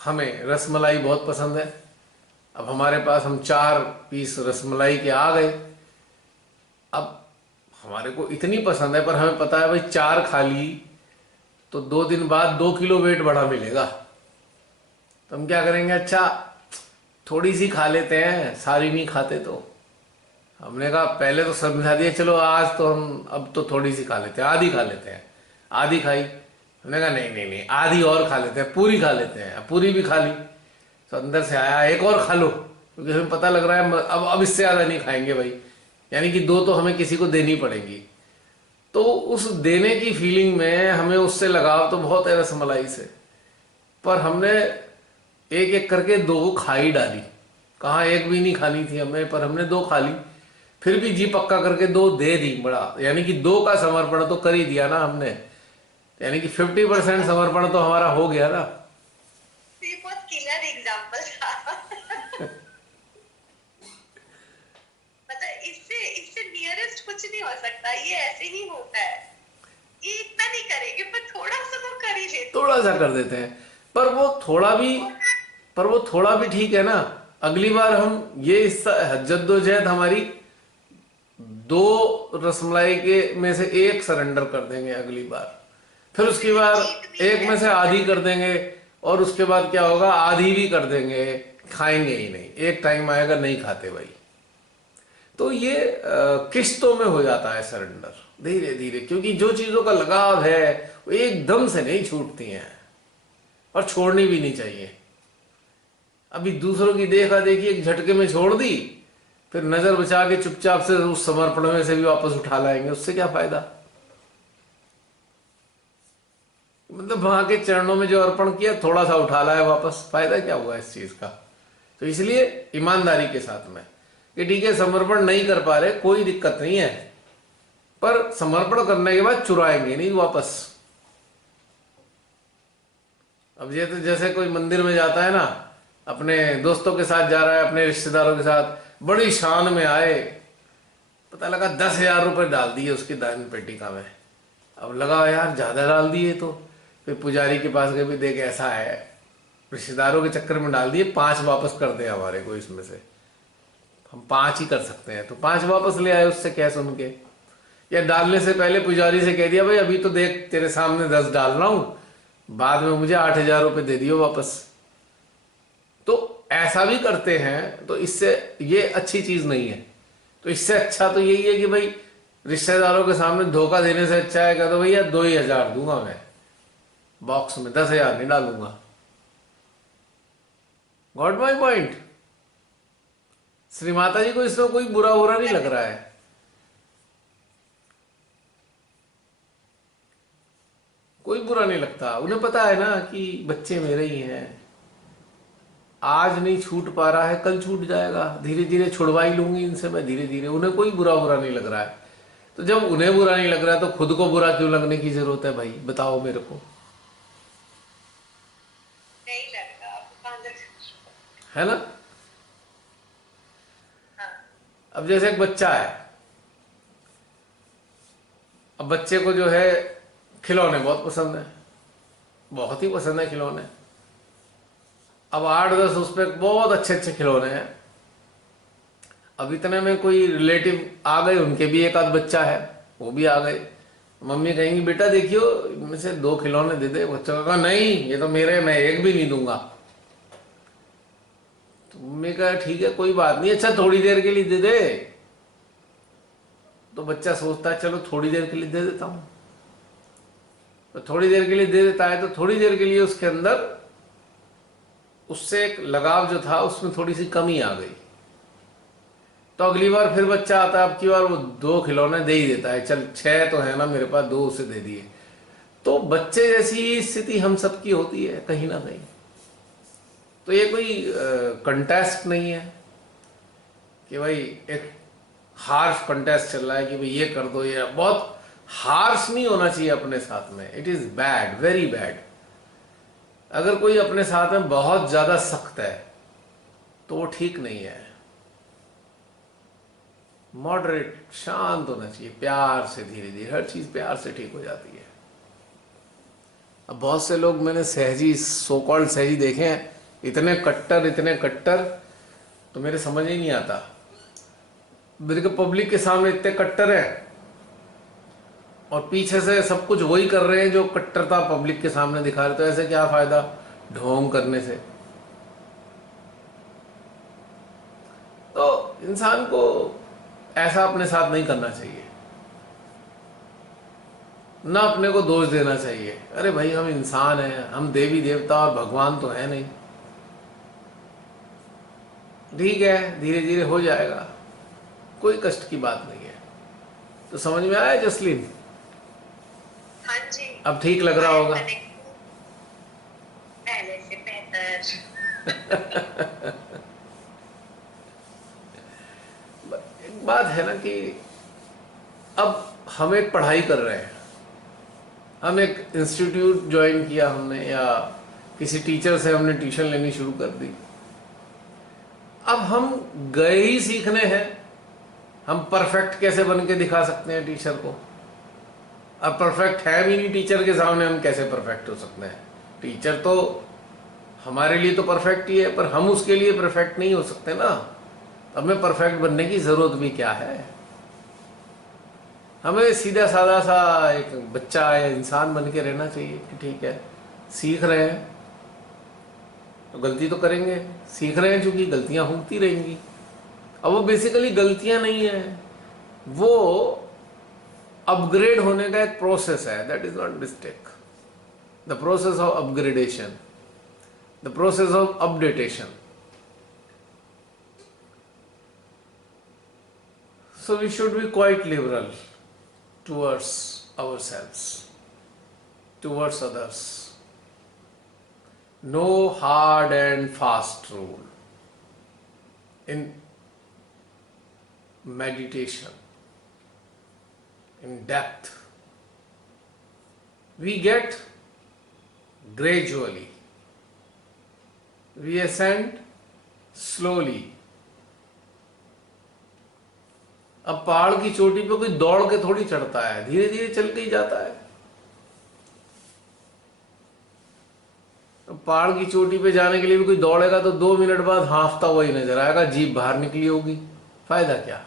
हमें रसमलाई बहुत पसंद है, अब हमारे पास हम 4 पीस रसमलाई के आ गए। अब हमारे को इतनी पसंद है, पर हमें पता है भाई 4 खा ली तो 2 दिन बाद 2 किलो वेट बढ़ा मिलेगा। तो हम क्या करेंगे, अच्छा थोड़ी सी खा लेते हैं, सारी नहीं खाते। तो हमने कहा पहले तो समझा दिया, चलो आज तो हम अब तो थोड़ी सी खा लेते हैं, आधी खा लेते हैं। आधी खाई, हमने कहा नहीं नहीं नहीं आधी और खा लेते हैं, पूरी खा लेते हैं। पूरी भी खा ली तो अंदर से आया एक और खा लो, क्योंकि हमें पता लग रहा है अब इससे ज़्यादा नहीं खाएंगे भाई, यानी कि 2 तो हमें किसी को देनी पड़ेगी। तो उस देने की फीलिंग में हमें उससे लगाव तो बहुत है रसमलाई से, पर हमने एक एक करके 2 खा ही डाली। कहाँ एक भी नहीं खानी थी हमें, पर हमने 2 खा ली। फिर भी जी पक्का करके 2 दे दी, बड़ा यानी कि 2 का समर्पण तो कर ही दिया ना हमने, यानी कि 50% समर्पण तो हमारा हो गया ना। बहुत क्लियर एग्जांपल था। मतलब इससे नियरेस्ट कुछ नहीं हो सकता, ये ऐसे ही होता है। ये इतना नहीं करेंगे पर थोड़ा सा तो कर ही लेते, थोड़ा सा कर देते हैं, पर वो थोड़ा भी ठीक है ना। अगली बार हम ये जद्दोजहद हमारी 2 रसमलाई के में से 1 सरेंडर कर देंगे अगली बार, फिर उसके बाद 1 में से आधी कर देंगे, और उसके बाद क्या होगा, आधी भी कर देंगे, खाएंगे ही नहीं। एक टाइम आएगा नहीं खाते भाई। तो ये किश्तों में हो जाता है सरेंडर, धीरे धीरे, क्योंकि जो चीजों का लगाव है वो एकदम से नहीं छूटती हैं और छोड़नी भी नहीं चाहिए। अभी दूसरों की देखा देखी एक झटके में छोड़ दी, फिर नजर बचा के चुपचाप से उस समर्पण में से भी वापस उठा लाएंगे, उससे क्या फायदा। मतलब वहां के चरणों में जो अर्पण किया थोड़ा सा उठा लाया वापस, फायदा क्या हुआ इस चीज का। तो इसलिए ईमानदारी के साथ में कि ठीक है समर्पण नहीं कर पा रहे, कोई दिक्कत नहीं है, पर समर्पण करने के बाद चुराएंगे नहीं वापस। अब ये तो जैसे कोई मंदिर में जाता है ना, अपने दोस्तों के साथ जा रहा है, अपने रिश्तेदारों के साथ, बड़ी शान में आए, पता लगा 10,000 रुपये डाल दिए उसकी दान पेटिका में। अब लगा यार ज्यादा डाल दिए, तो फिर पुजारी के पास गए, भी देख ऐसा है, रिश्तेदारों के चक्कर में डाल दिए, 5 वापस कर दे हमारे को, इसमें से हम 5 ही कर सकते हैं, तो 5 वापस ले आए उससे क्या सुन के। या डालने से पहले पुजारी से कह दिया भाई अभी तो देख तेरे सामने 10 डाल रहा हूं, बाद में मुझे 8,000 रुपये दे दियो वापस। तो ऐसा भी करते हैं, तो इससे ये अच्छी चीज नहीं है। तो इससे अच्छा तो यही है कि भाई रिश्तेदारों के सामने धोखा देने से अच्छा है कहते भैया 2,000 दूंगा मैं बॉक्स में, 10,000 नहीं डालूंगा। Got my point? Shri Mata जी को इसमें कोई बुरा नहीं लग रहा है। कोई बुरा नहीं लगता, उन्हें पता है ना कि बच्चे मेरे ही हैं, आज नहीं छूट पा रहा है कल छूट जाएगा, धीरे धीरे छुड़वा ही लूंगी इनसे मैं धीरे धीरे। उन्हें कोई बुरा नहीं लग रहा है। तो जब उन्हें बुरा नहीं लग रहा है तो खुद को बुरा क्यों लगने की जरूरत है भाई, बताओ मेरे को। नहीं लग रहा, आपको कहाँ लग रहा है ना? हाँ। अब जैसे एक बच्चा है, अब बच्चे को जो है खिलौने बहुत पसंद है, बहुत ही पसंद है खिलौने। अब 8-10 उसमें बहुत अच्छे अच्छे खिलौने हैं। अब इतने में कोई रिलेटिव आ गए, उनके भी एक आध बच्चा है, वो भी आ गए। मम्मी कहेंगी बेटा देखियो इनमें से 2 खिलौने दे दे। बच्चा का कहा नहीं ये तो मेरे, मैं एक भी नहीं दूंगा। तो मम्मी कहा ठीक है कोई बात नहीं, अच्छा थोड़ी देर के लिए दे दे। तो बच्चा सोचता है चलो थोड़ी देर के लिए दे देता हूं। तो थोड़ी देर के लिए दे देता है, तो थोड़ी देर के लिए उसके अंदर उससे एक लगाव जो था उसमें थोड़ी सी कमी आ गई। तो अगली बार फिर बच्चा आता है, अब की बार वो 2 खिलौने दे ही देता है, चल 6 तो है ना मेरे पास, 2 उसे दे दिए। तो बच्चे जैसी स्थिति हम सबकी होती है कहीं ना कहीं। तो ये कोई कंटेस्ट नहीं है कि भाई एक हार्श कंटेस्ट चल रहा है कि भाई ये कर दो, ये बहुत हार्श नहीं होना चाहिए अपने साथ में। It is bad, very bad. अगर कोई अपने साथ में बहुत ज्यादा सख्त है तो वो ठीक नहीं है। मॉडरेट, शांत होना चाहिए, प्यार से, धीरे धीरे हर चीज प्यार से ठीक हो जाती है। अब बहुत से लोग मैंने सहजी, सो कॉल्ड सहजी देखे हैं, इतने कट्टर, तो मेरे समझ ही नहीं आता। मेरे को पब्लिक के सामने इतने कट्टर हैं और पीछे से सब कुछ वही कर रहे हैं जो कट्टरता पब्लिक के सामने दिखा रहे। तो ऐसे क्या फायदा ढोंग करने से? तो इंसान को ऐसा अपने साथ नहीं करना चाहिए, ना अपने को दोष देना चाहिए। अरे भाई हम इंसान हैं, हम देवी देवता और भगवान तो है नहीं। ठीक है धीरे धीरे हो जाएगा, कोई कष्ट की बात नहीं है। तो समझ में आया जसलीन? हाँ जी, अब ठीक लग रहा होगा? पहले से बेहतर। एक बात है ना कि अब हम एक पढ़ाई कर रहे हैं, हम एक इंस्टीट्यूट ज्वाइन किया हमने, या किसी टीचर से हमने ट्यूशन लेनी शुरू कर दी। अब हम गए ही सीखने हैं, हम परफेक्ट कैसे बन के दिखा सकते हैं टीचर को? अब परफेक्ट है भी नहीं टीचर के सामने, हम कैसे परफेक्ट हो सकते हैं? टीचर तो हमारे लिए तो परफेक्ट ही है, पर हम उसके लिए परफेक्ट नहीं हो सकते ना। अब हमें परफेक्ट बनने की जरूरत भी क्या है? हमें सीधा साधा सा एक बच्चा या इंसान बन के रहना चाहिए कि ठीक है सीख रहे हैं तो गलती तो करेंगे, सीख रहे हैं चूंकि गलतियां होती रहेंगी। अब वो बेसिकली गलतियां नहीं है, वो अपग्रेड होने का एक प्रोसेस है। That is not mistake, the process of upgradation, the process of updation. So we should be quite liberal towards ourselves, towards others. No hard and fast rule. in meditation, in depth, we get gradually, we ascend slowly. अब पहाड़ की चोटी पे कोई दौड़ के थोड़ी चढ़ता है, धीरे धीरे चल के ही जाता है। अब पहाड़ की चोटी पे जाने के लिए भी कोई दौड़ेगा तो 2 मिनट बाद हांफता हुआ ही नजर आएगा, जीभ बाहर निकली होगी, फायदा क्या।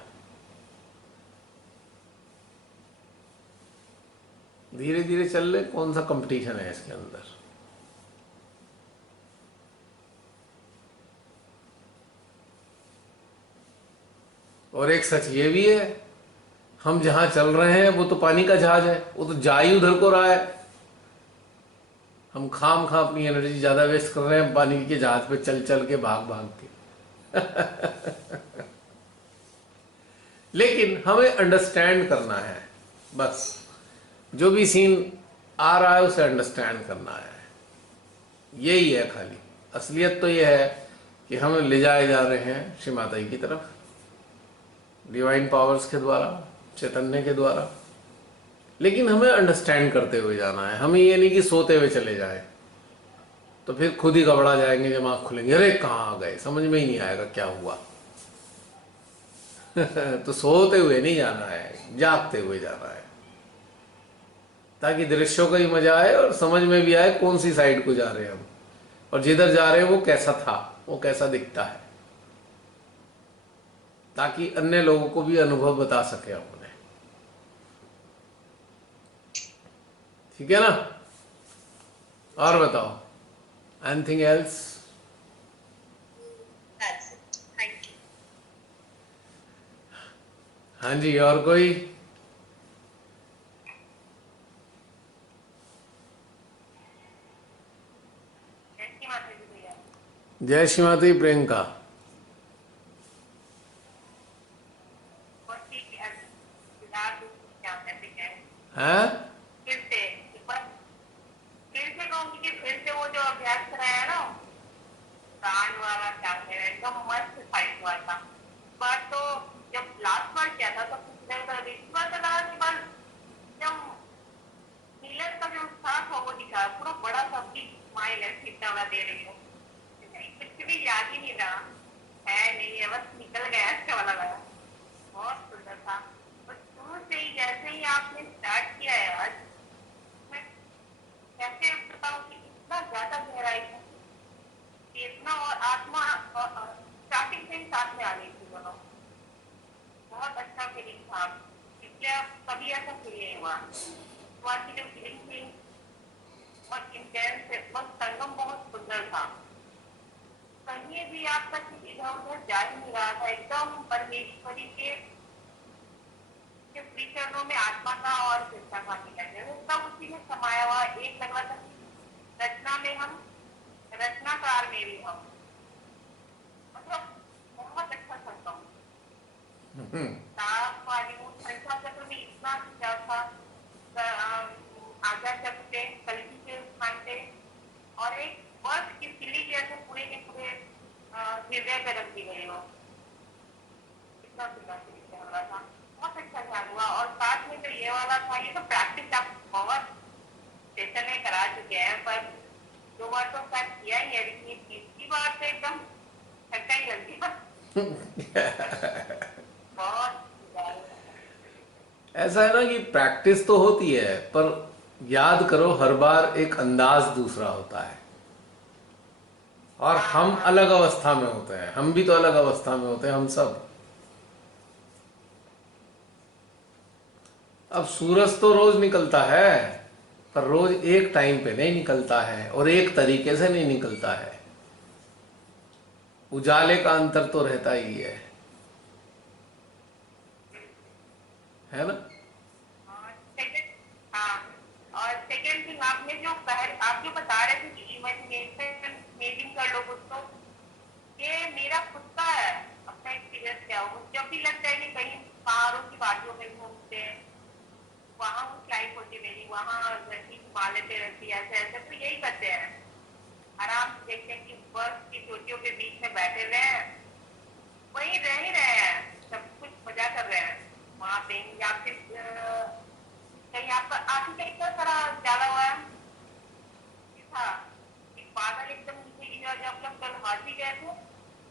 धीरे धीरे चल ले, कौन सा कंपटीशन है इसके अंदर। और एक सच ये भी है, हम जहां चल रहे हैं वो तो पानी का जहाज है, वो तो जा ही उधर को रहा है। हम खाम खा अपनी एनर्जी ज्यादा वेस्ट कर रहे हैं पानी के जहाज पे चल चल के, भाग भाग के। लेकिन हमें अंडरस्टैंड करना है, बस जो भी सीन आ रहा है उसे अंडरस्टैंड करना है, यही है खाली। असलियत तो यह है कि हम ले जाए जा रहे हैं श्री माता जी की तरफ, डिवाइन पावर्स के द्वारा, चैतन्य के द्वारा। लेकिन हमें अंडरस्टैंड करते हुए जाना है, हमें ये नहीं कि सोते हुए चले जाएं, तो फिर खुद ही घबरा जाएंगे जब आँख खुलेंगे, अरे कहाँ आ गए, समझ में ही नहीं आएगा क्या हुआ। तो सोते हुए नहीं जाना है, जागते हुए जाना है, ताकि दृश्यों का ही मजा आए और समझ में भी आए कौन सी साइड को जा रहे हैं हम, और जिधर जा रहे हैं वो कैसा था, वो कैसा दिखता है, ताकि अन्य लोगों को भी अनुभव बता सके हम उन्हें। ठीक है ना। और बताओ, anything else? That's it. Thank you. हाँ जी, और कोई? कैसी बात है भैया? जय श्रीमती प्रियंका। और ठीक है, फिलहाल क्या कहते हैं, हैं? फिर से एक बार फिर से कहूंगी कि फिर से वो जो अभ्यास कराया ना, कान वाला क्या है, एकदम मस्त फाइट हुआ था। बार तो जब लास्ट बार किया था तो पिछले बार तो लगा कि बार जब हीलर का जो साथ हो वो दिखा, पूरा बड़ा सा बिग स्माइल है, कितना वाला दे रही हो, कुछ भी याद ही नहीं रहा है, नहीं है, बस निकल गया इसका वाला लगा। बहुत सुंदर था। और शुरू से ही जैसे ही आपने स्टार्ट किया है आज, मैं कैसे बताऊं कि इतना ज्यादा गहराई है कि इतना, और आत्मा स्टार्टिंग से ही साथ में आ गई थी दोनों। बहुत अच्छा फीलिंग था, इसलिए कभी ऐसा फील नहीं हुआ। वहाँ की जो फीलिंग थी बहुत इंटेंस, बहुत संगम बहुत सुंदर था। कहीं भी आपका इधर उधर जा ही नहीं रहा था, एकदम परमेश्वरी के श्री चरणों में आत्मा का और चिंता का मिला है, वो सब उसी में समाया हुआ। एक लगा था रचना में हम, रचनाकार में भी हम, मतलब बहुत अच्छा संगम। संख्या चक्र में इतना क्या था, आज्ञा चक्र पे, कल्कि के स्थान पे, और एक वर्ष की सिली जैसे पूरे के पूरे हृदय पे रख दी गई हो। इतना सुंदर हो रहा था, बहुत अच्छा ध्यान हुआ। और साथ में जो ये वाला था, ये तो प्रैक्टिस आप बहुत सेशन में करा चुके हैं, पर 2 बार तो शायद किया ही है, लेकिन तीसरी बार तो एकदम छक्का ही लग गया। बहुत ऐसा है ना कि प्रैक्टिस तो होती है, पर याद करो हर बार एक अंदाज दूसरा होता है, और हम अलग अवस्था में होते हैं, हम भी तो अलग अवस्था में होते हैं, हम सब। अब सूरज तो रोज निकलता है, पर रोज एक टाइम पे नहीं निकलता है और एक तरीके से नहीं निकलता है। उजाले का अंतर तो रहता ही है ना। हाँ, और सेकेंड थिंग आपने जो आप जो बता रहे थे कि इमेजिन कर लो कुछ, तो ये मेरा खुद का है, अपना एक्सपीरियंस क्या हो। जब भी लगता है कि कहीं पहाड़ों की वादियों में घूमते हैं, वहाँ वो लाइफ होती है मेरी, वहाँ हिमालय पे रहती है, ऐसे ऐसे तो यही करते हैं। आराम से देखते हैं कि बर्फ की चोटियों के बीच में बैठे हुए हैं, गए थे,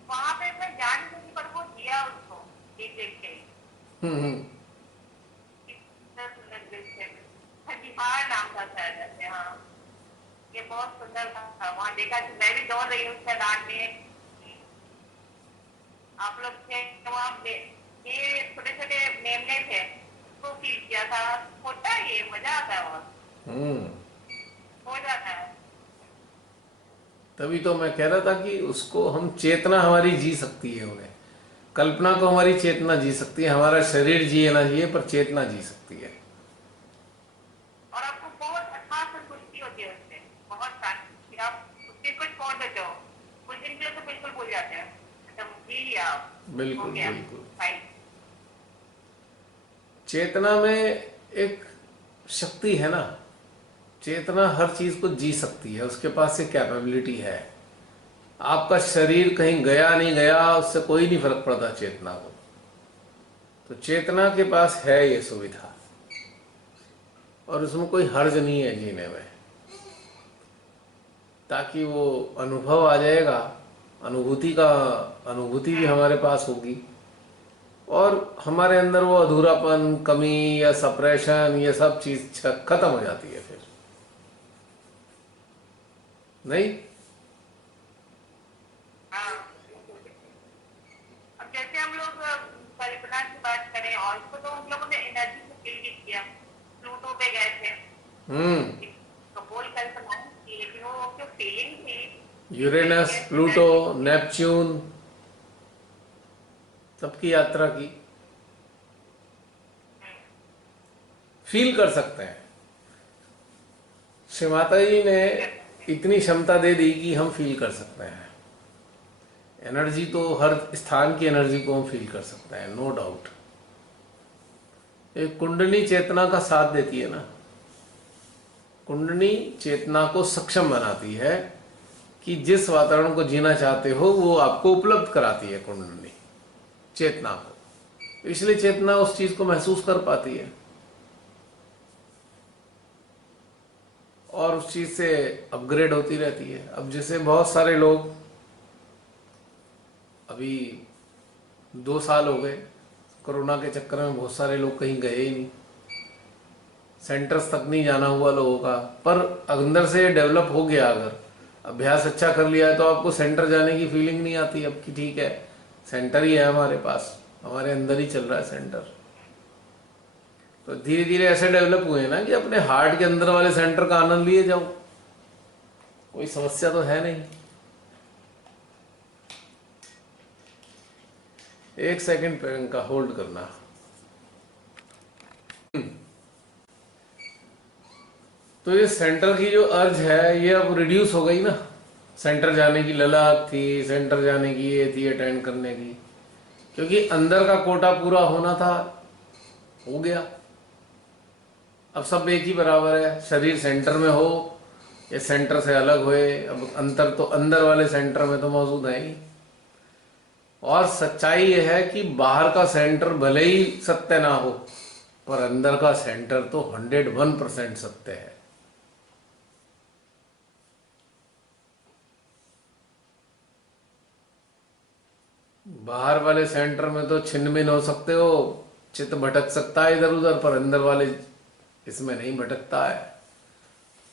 वहां पे मैं जान नहीं सकी, पर वो दिया उसको देख देख के। हम्म। कितना सुंदर दृश्य है। बिहार नाम था शायद ऐसे, हाँ। ये बहुत सुंदर था, वहाँ देखा कि मैं भी दौड़ रही हूँ उस मैदान में। आप लोग थे वहाँ पे, ये छोटे छोटे मेमने थे, उसको फील किया था। होता है ये, मजा आता है बहुत, हम्म। हो जाता है। तभी तो मैं कह रहा था कि उसको हम चेतना हमारी जी सकती है उन्हें, कल्पना को हमारी चेतना जी सकती है, हमारा शरीर जिए ना जिए पर चेतना जी सकती है। और आपको बहुत अच्छा संतुष्टि होती है उससे, बहुत शांति। आप उससे कुछ छोड़ देते हो, कुछ दिन के लिए तो बिल्कुल भूल जाते हैं, एकदम जी लिया आप, हो बिल्कुल गया बिल्कुल। फाइन। चेतना में एक शक्ति है ना, चेतना हर चीज को जी सकती है, उसके पास एक कैपेबिलिटी है। आपका शरीर कहीं गया नहीं गया उससे कोई नहीं फर्क पड़ता चेतना को। तो चेतना के पास है ये सुविधा, और उसमें कोई हर्ज नहीं है जीने में, ताकि वो अनुभव आ जाएगा, अनुभूति भी हमारे पास होगी, और हमारे अंदर वो अधूरापन, कमी या सप्रेशन, ये सब चीज खत्म हो जाती है फिर, नहीं? हाँ। अब जैसे हम लोग कल्पना की बात करें, और उसको तो हम लोगों ने एनर्जी से फील भी किया। प्लूटो पे गए थे, हम्म। तो बोल कल्पना की, लेकिन वो जो फीलिंग थी, यूरेनस, प्लूटो, नेपच्यून, सबकी यात्रा की, फील कर सकते हैं। श्री माता जी ने इतनी क्षमता दे दी कि हम फील कर सकते हैं। एनर्जी तो हर स्थान की एनर्जी को हम फील कर सकते हैं, नो डाउट। एक कुंडली चेतना का साथ देती है ना, कुंडली चेतना को सक्षम बनाती है कि जिस वातावरण को जीना चाहते हो वो आपको उपलब्ध कराती है कुंडली चेतना को, इसलिए चेतना उस चीज को महसूस कर पाती है और उस चीज से अपग्रेड होती रहती है। अब जैसे बहुत सारे लोग, अभी 2 साल हो गए कोरोना के चक्कर में, बहुत सारे लोग कहीं गए ही नहीं, सेंटर्स तक नहीं जाना हुआ लोगों का, पर अंदर से डेवलप हो गया, अगर अभ्यास अच्छा कर लिया है तो आपको सेंटर जाने की फीलिंग नहीं आती अब कि ठीक है सेंटर ही है हमारे पास, हमारे अंदर ही चल रहा है सेंटर। तो धीरे धीरे ऐसे डेवलप हुए ना कि अपने हार्ट के अंदर वाले सेंटर का आनंद लिए जाओ, कोई समस्या तो है नहीं। 1 सेकंड प्रियंका, होल्ड करना। तो ये सेंटर की जो अर्ज है ये अब रिड्यूस हो गई ना, सेंटर जाने की ललक थी, सेंटर जाने की ये थी, अटेंड करने की, क्योंकि अंदर का कोटा पूरा होना था, हो गया। अब सब एक ही बराबर है, शरीर सेंटर में हो या सेंटर से अलग होए, अब अंतर तो अंदर वाले सेंटर में तो मौजूद है ही। और सच्चाई यह है कि बाहर का सेंटर भले ही सत्य ना हो, पर अंदर का सेंटर तो 101% सत्य है। बाहर वाले सेंटर में तो छिन्न हो सकते हो, चित्त भटक सकता है इधर उधर, पर अंदर वाले इसमें नहीं भटकता है।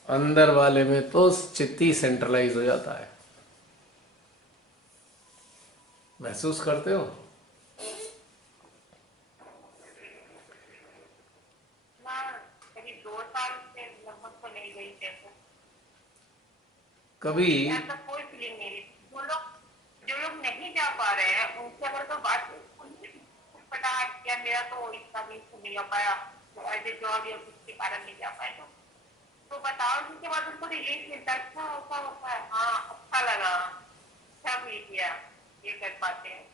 अंदर वाले में तो चित्त ही सेंट्रलाइज हो जाता है, महसूस करते हो? ना, कभी 2 साल से लगभग तो नहीं गई थी। कभी ऐसा कोई फीलिंग नहीं रही। जो लोग नहीं जा पा रहे हैं उनसे अगर तो बात, उनसे पता किया, मेरा तो इसका भी नहीं हो पाया, तो ऐसे जॉब या किसी कारण नहीं जा पाए, तो बताओ, जिसके बाद उनको रिलीफ मिलता है, अच्छा ऐसा होता है, हाँ अच्छा लगा, अच्छा भी किया, ये कर पाते हैं।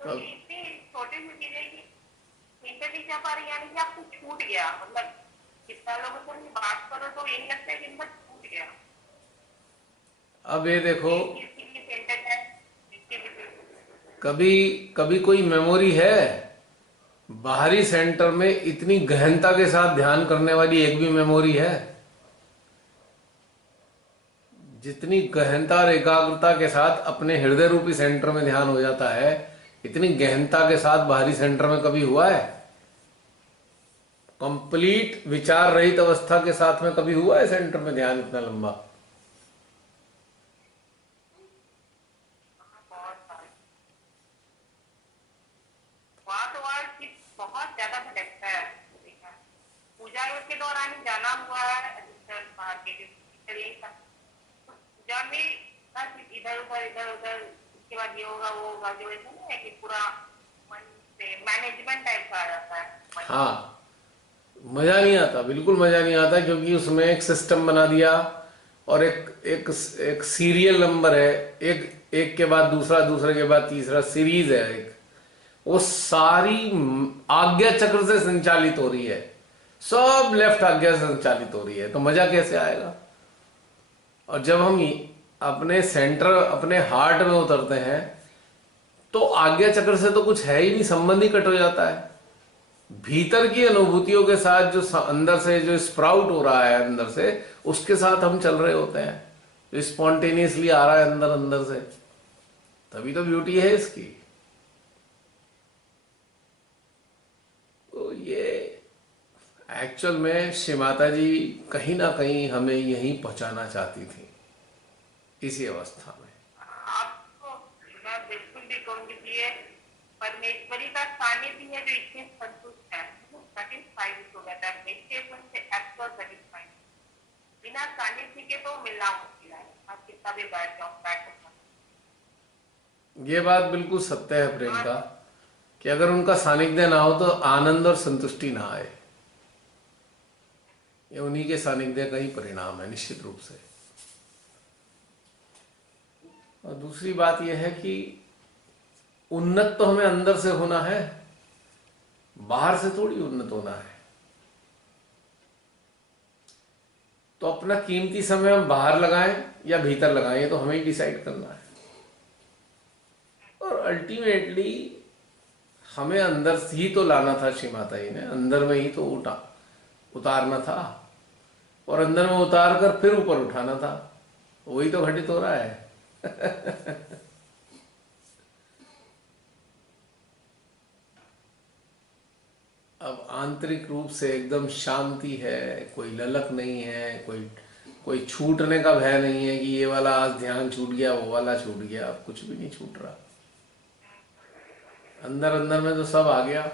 तो ये इतनी छोटी सी चीज है कि इनसे नहीं जा पा रही, यानी कि आपको छूट गया, मतलब कितना लोगों से बात करो तो यही लगता है कि इनका छूट गया। अब ये देखो, कभी कभी कोई मेमोरी है बाहरी सेंटर में इतनी गहनता के साथ ध्यान करने वाली, एक भी मेमोरी है? जितनी गहनता और एकाग्रता के साथ अपने हृदय रूपी सेंटर में ध्यान हो जाता है, इतनी गहनता के साथ बाहरी सेंटर में कभी हुआ है? कंप्लीट विचार रहित अवस्था के साथ में कभी हुआ है सेंटर में ध्यान इतना लंबा? बहुत सारे। वहाँ तो वहाँ की बहुत ज्यादा भटकता है। देखा है। पूजा रोज के दौरान ही जाना हुआ है अधिकतर बाहर के यही था। पूजा में बस इधर उधर उसके बाद ये होगा वो होगा, जो ऐसा नहीं है कि पूरा मन से मैनेजमेंट टाइप का आ जाता है मन। हाँ, मजा नहीं आता, बिल्कुल मजा नहीं आता, क्योंकि उसमें एक सिस्टम बना दिया और एक सीरियल नंबर है, एक एक के बाद दूसरा, दूसरे के बाद तीसरा, सीरीज है एक, वो सारी आज्ञा चक्र से संचालित हो रही है, सब लेफ्ट आज्ञा से संचालित हो रही है, तो मजा कैसे आएगा? और जब हम अपने सेंटर, अपने हार्ट में उतरते हैं, तो आज्ञा चक्र से तो कुछ है ही नहीं, संबंध ही कट हो जाता है। भीतर की अनुभूतियों के साथ जो अंदर से जो स्प्राउट हो रहा है अंदर से, उसके साथ हम चल रहे होते हैं, जो स्पॉन्टेनियसली आ रहा है अंदर अंदर से, तभी तो ब्यूटी है इसकी। तो ये एक्चुअल में श्री माता जी कहीं ना कहीं हमें यहीं पहुंचाना चाहती थी, इसी अवस्था में। आपको मैं बिल्कुल भी कहूंगी कि ये परमेश्वरी का सानिध्य है जो इतने संतुष्ट है, सेटिस्फाइड हो जाता है मेडिटेशन से, एक्चुअल सेटिस्फाइड। बिना सानिध्य के तो मिलना मुश्किल है, आप कितना भी बैठ जाओ। ये बात बिल्कुल सत्य है प्रियंका, कि अगर उनका सानिध्य ना हो तो आनंद और संतुष्टि ना आए। ये उन्हीं के सानिध्य का ही परिणाम है निश्चित रूप से। और दूसरी बात यह है कि उन्नत तो हमें अंदर से होना है, बाहर से थोड़ी उन्नत होना है। तो अपना कीमती समय हम बाहर लगाएं या भीतर लगाएं, ये तो हमें ही डिसाइड करना है। और अल्टीमेटली हमें अंदर ही तो लाना था, श्री माता जी ने अंदर में ही तो उतारना था, और अंदर में उतार कर फिर ऊपर उठाना था। वही तो घटित हो रहा है। अब आंतरिक रूप से एकदम शांति है, कोई ललक नहीं है, कोई छूटने का भय नहीं है कि ये वाला आज ध्यान छूट गया, वो वाला छूट गया। अब कुछ भी नहीं छूट रहा, अंदर अंदर में तो सब आ गया।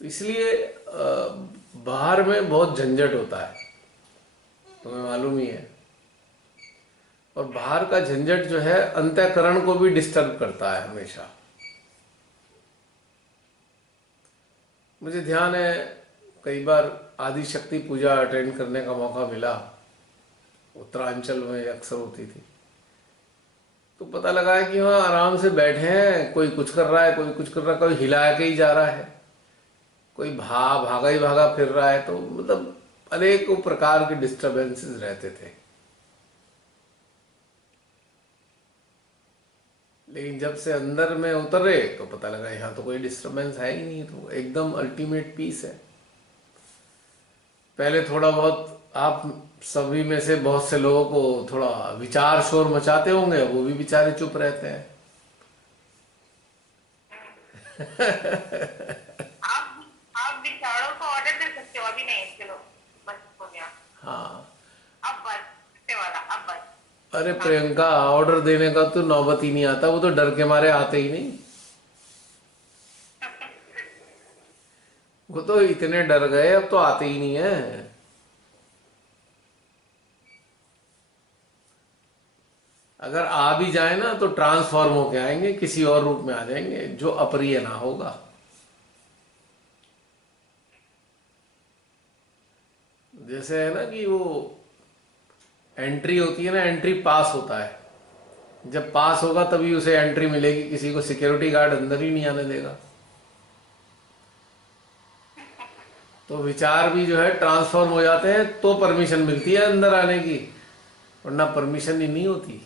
इसलिए बाहर में बहुत झंझट होता है, तुम्हें मालूम ही है। और बाहर का झंझट जो है अंतःकरण को भी डिस्टर्ब करता है हमेशा। मुझे ध्यान है कई बार आदि शक्ति पूजा अटेंड करने का मौका मिला, उत्तरांचल में अक्सर होती थी, तो पता लगा है कि वहाँ आराम से बैठे हैं, कोई कुछ कर रहा है, कोई कुछ कर रहा है, कोई हिला के ही जा रहा है, कोई भागा ही भागा फिर रहा है। तो मतलब अनेकों प्रकार के डिस्टर्बेंसेस रहते थे। लेकिन जब से अंदर में उतरे तो पता लगा यहाँ तो कोई डिस्टर्बेंस है ही नहीं, तो एकदम अल्टीमेट पीस है। पहले थोड़ा बहुत आप सभी में से बहुत से लोगों को थोड़ा विचार शोर मचाते होंगे, वो भी बेचारे चुप रहते हैं। आप विचारों को ऑर्डर दे सकते हो, अभी नहीं, चलो बस हो गया। हाँ, अब बस वाला, अब बस। अरे प्रियंका, ऑर्डर देने का तो नौबत ही नहीं आता, वो तो डर के मारे आते ही नहीं। वो तो इतने डर गए, अब तो आते ही नहीं है। अगर आ भी जाए ना तो ट्रांसफॉर्म होके आएंगे, किसी और रूप में आ जाएंगे जो अप्रिय ना होगा। जैसे है ना कि वो एंट्री होती है ना, एंट्री पास होता है, जब पास होगा तभी उसे एंट्री मिलेगी, किसी को सिक्योरिटी गार्ड अंदर ही नहीं आने देगा। तो विचार भी जो है ट्रांसफॉर्म हो जाते हैं तो परमिशन मिलती है अंदर आने की, वरना परमिशन ही नहीं होती।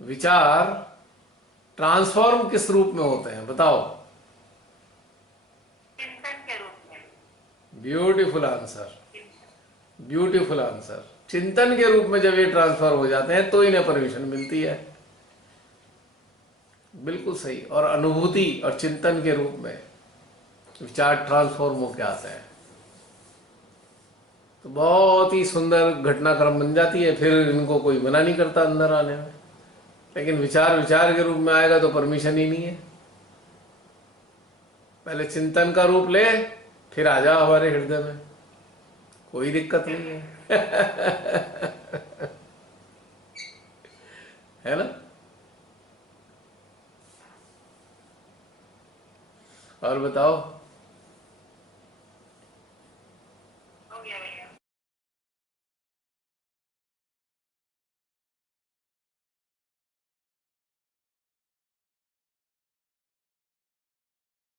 विचार ट्रांसफॉर्म किस रूप में होते हैं बताओ? चिंतन के रूप में। Beautiful answer, beautiful answer. चिंतन के रूप में जब ये ट्रांसफर हो जाते हैं तो इन्हें परमिशन मिलती है। बिल्कुल सही। और अनुभूति और चिंतन के रूप में विचार ट्रांसफॉर्म होकर आते हैं तो बहुत ही सुंदर घटनाक्रम बन जाती है। फिर इनको कोई मना नहीं करता अंदर आने में। लेकिन विचार विचार के रूप में आएगा तो परमिशन ही नहीं है। पहले चिंतन का रूप ले, फिर आ जाओ हमारे हृदय में, कोई दिक्कत नहीं है। है ना? और बताओ।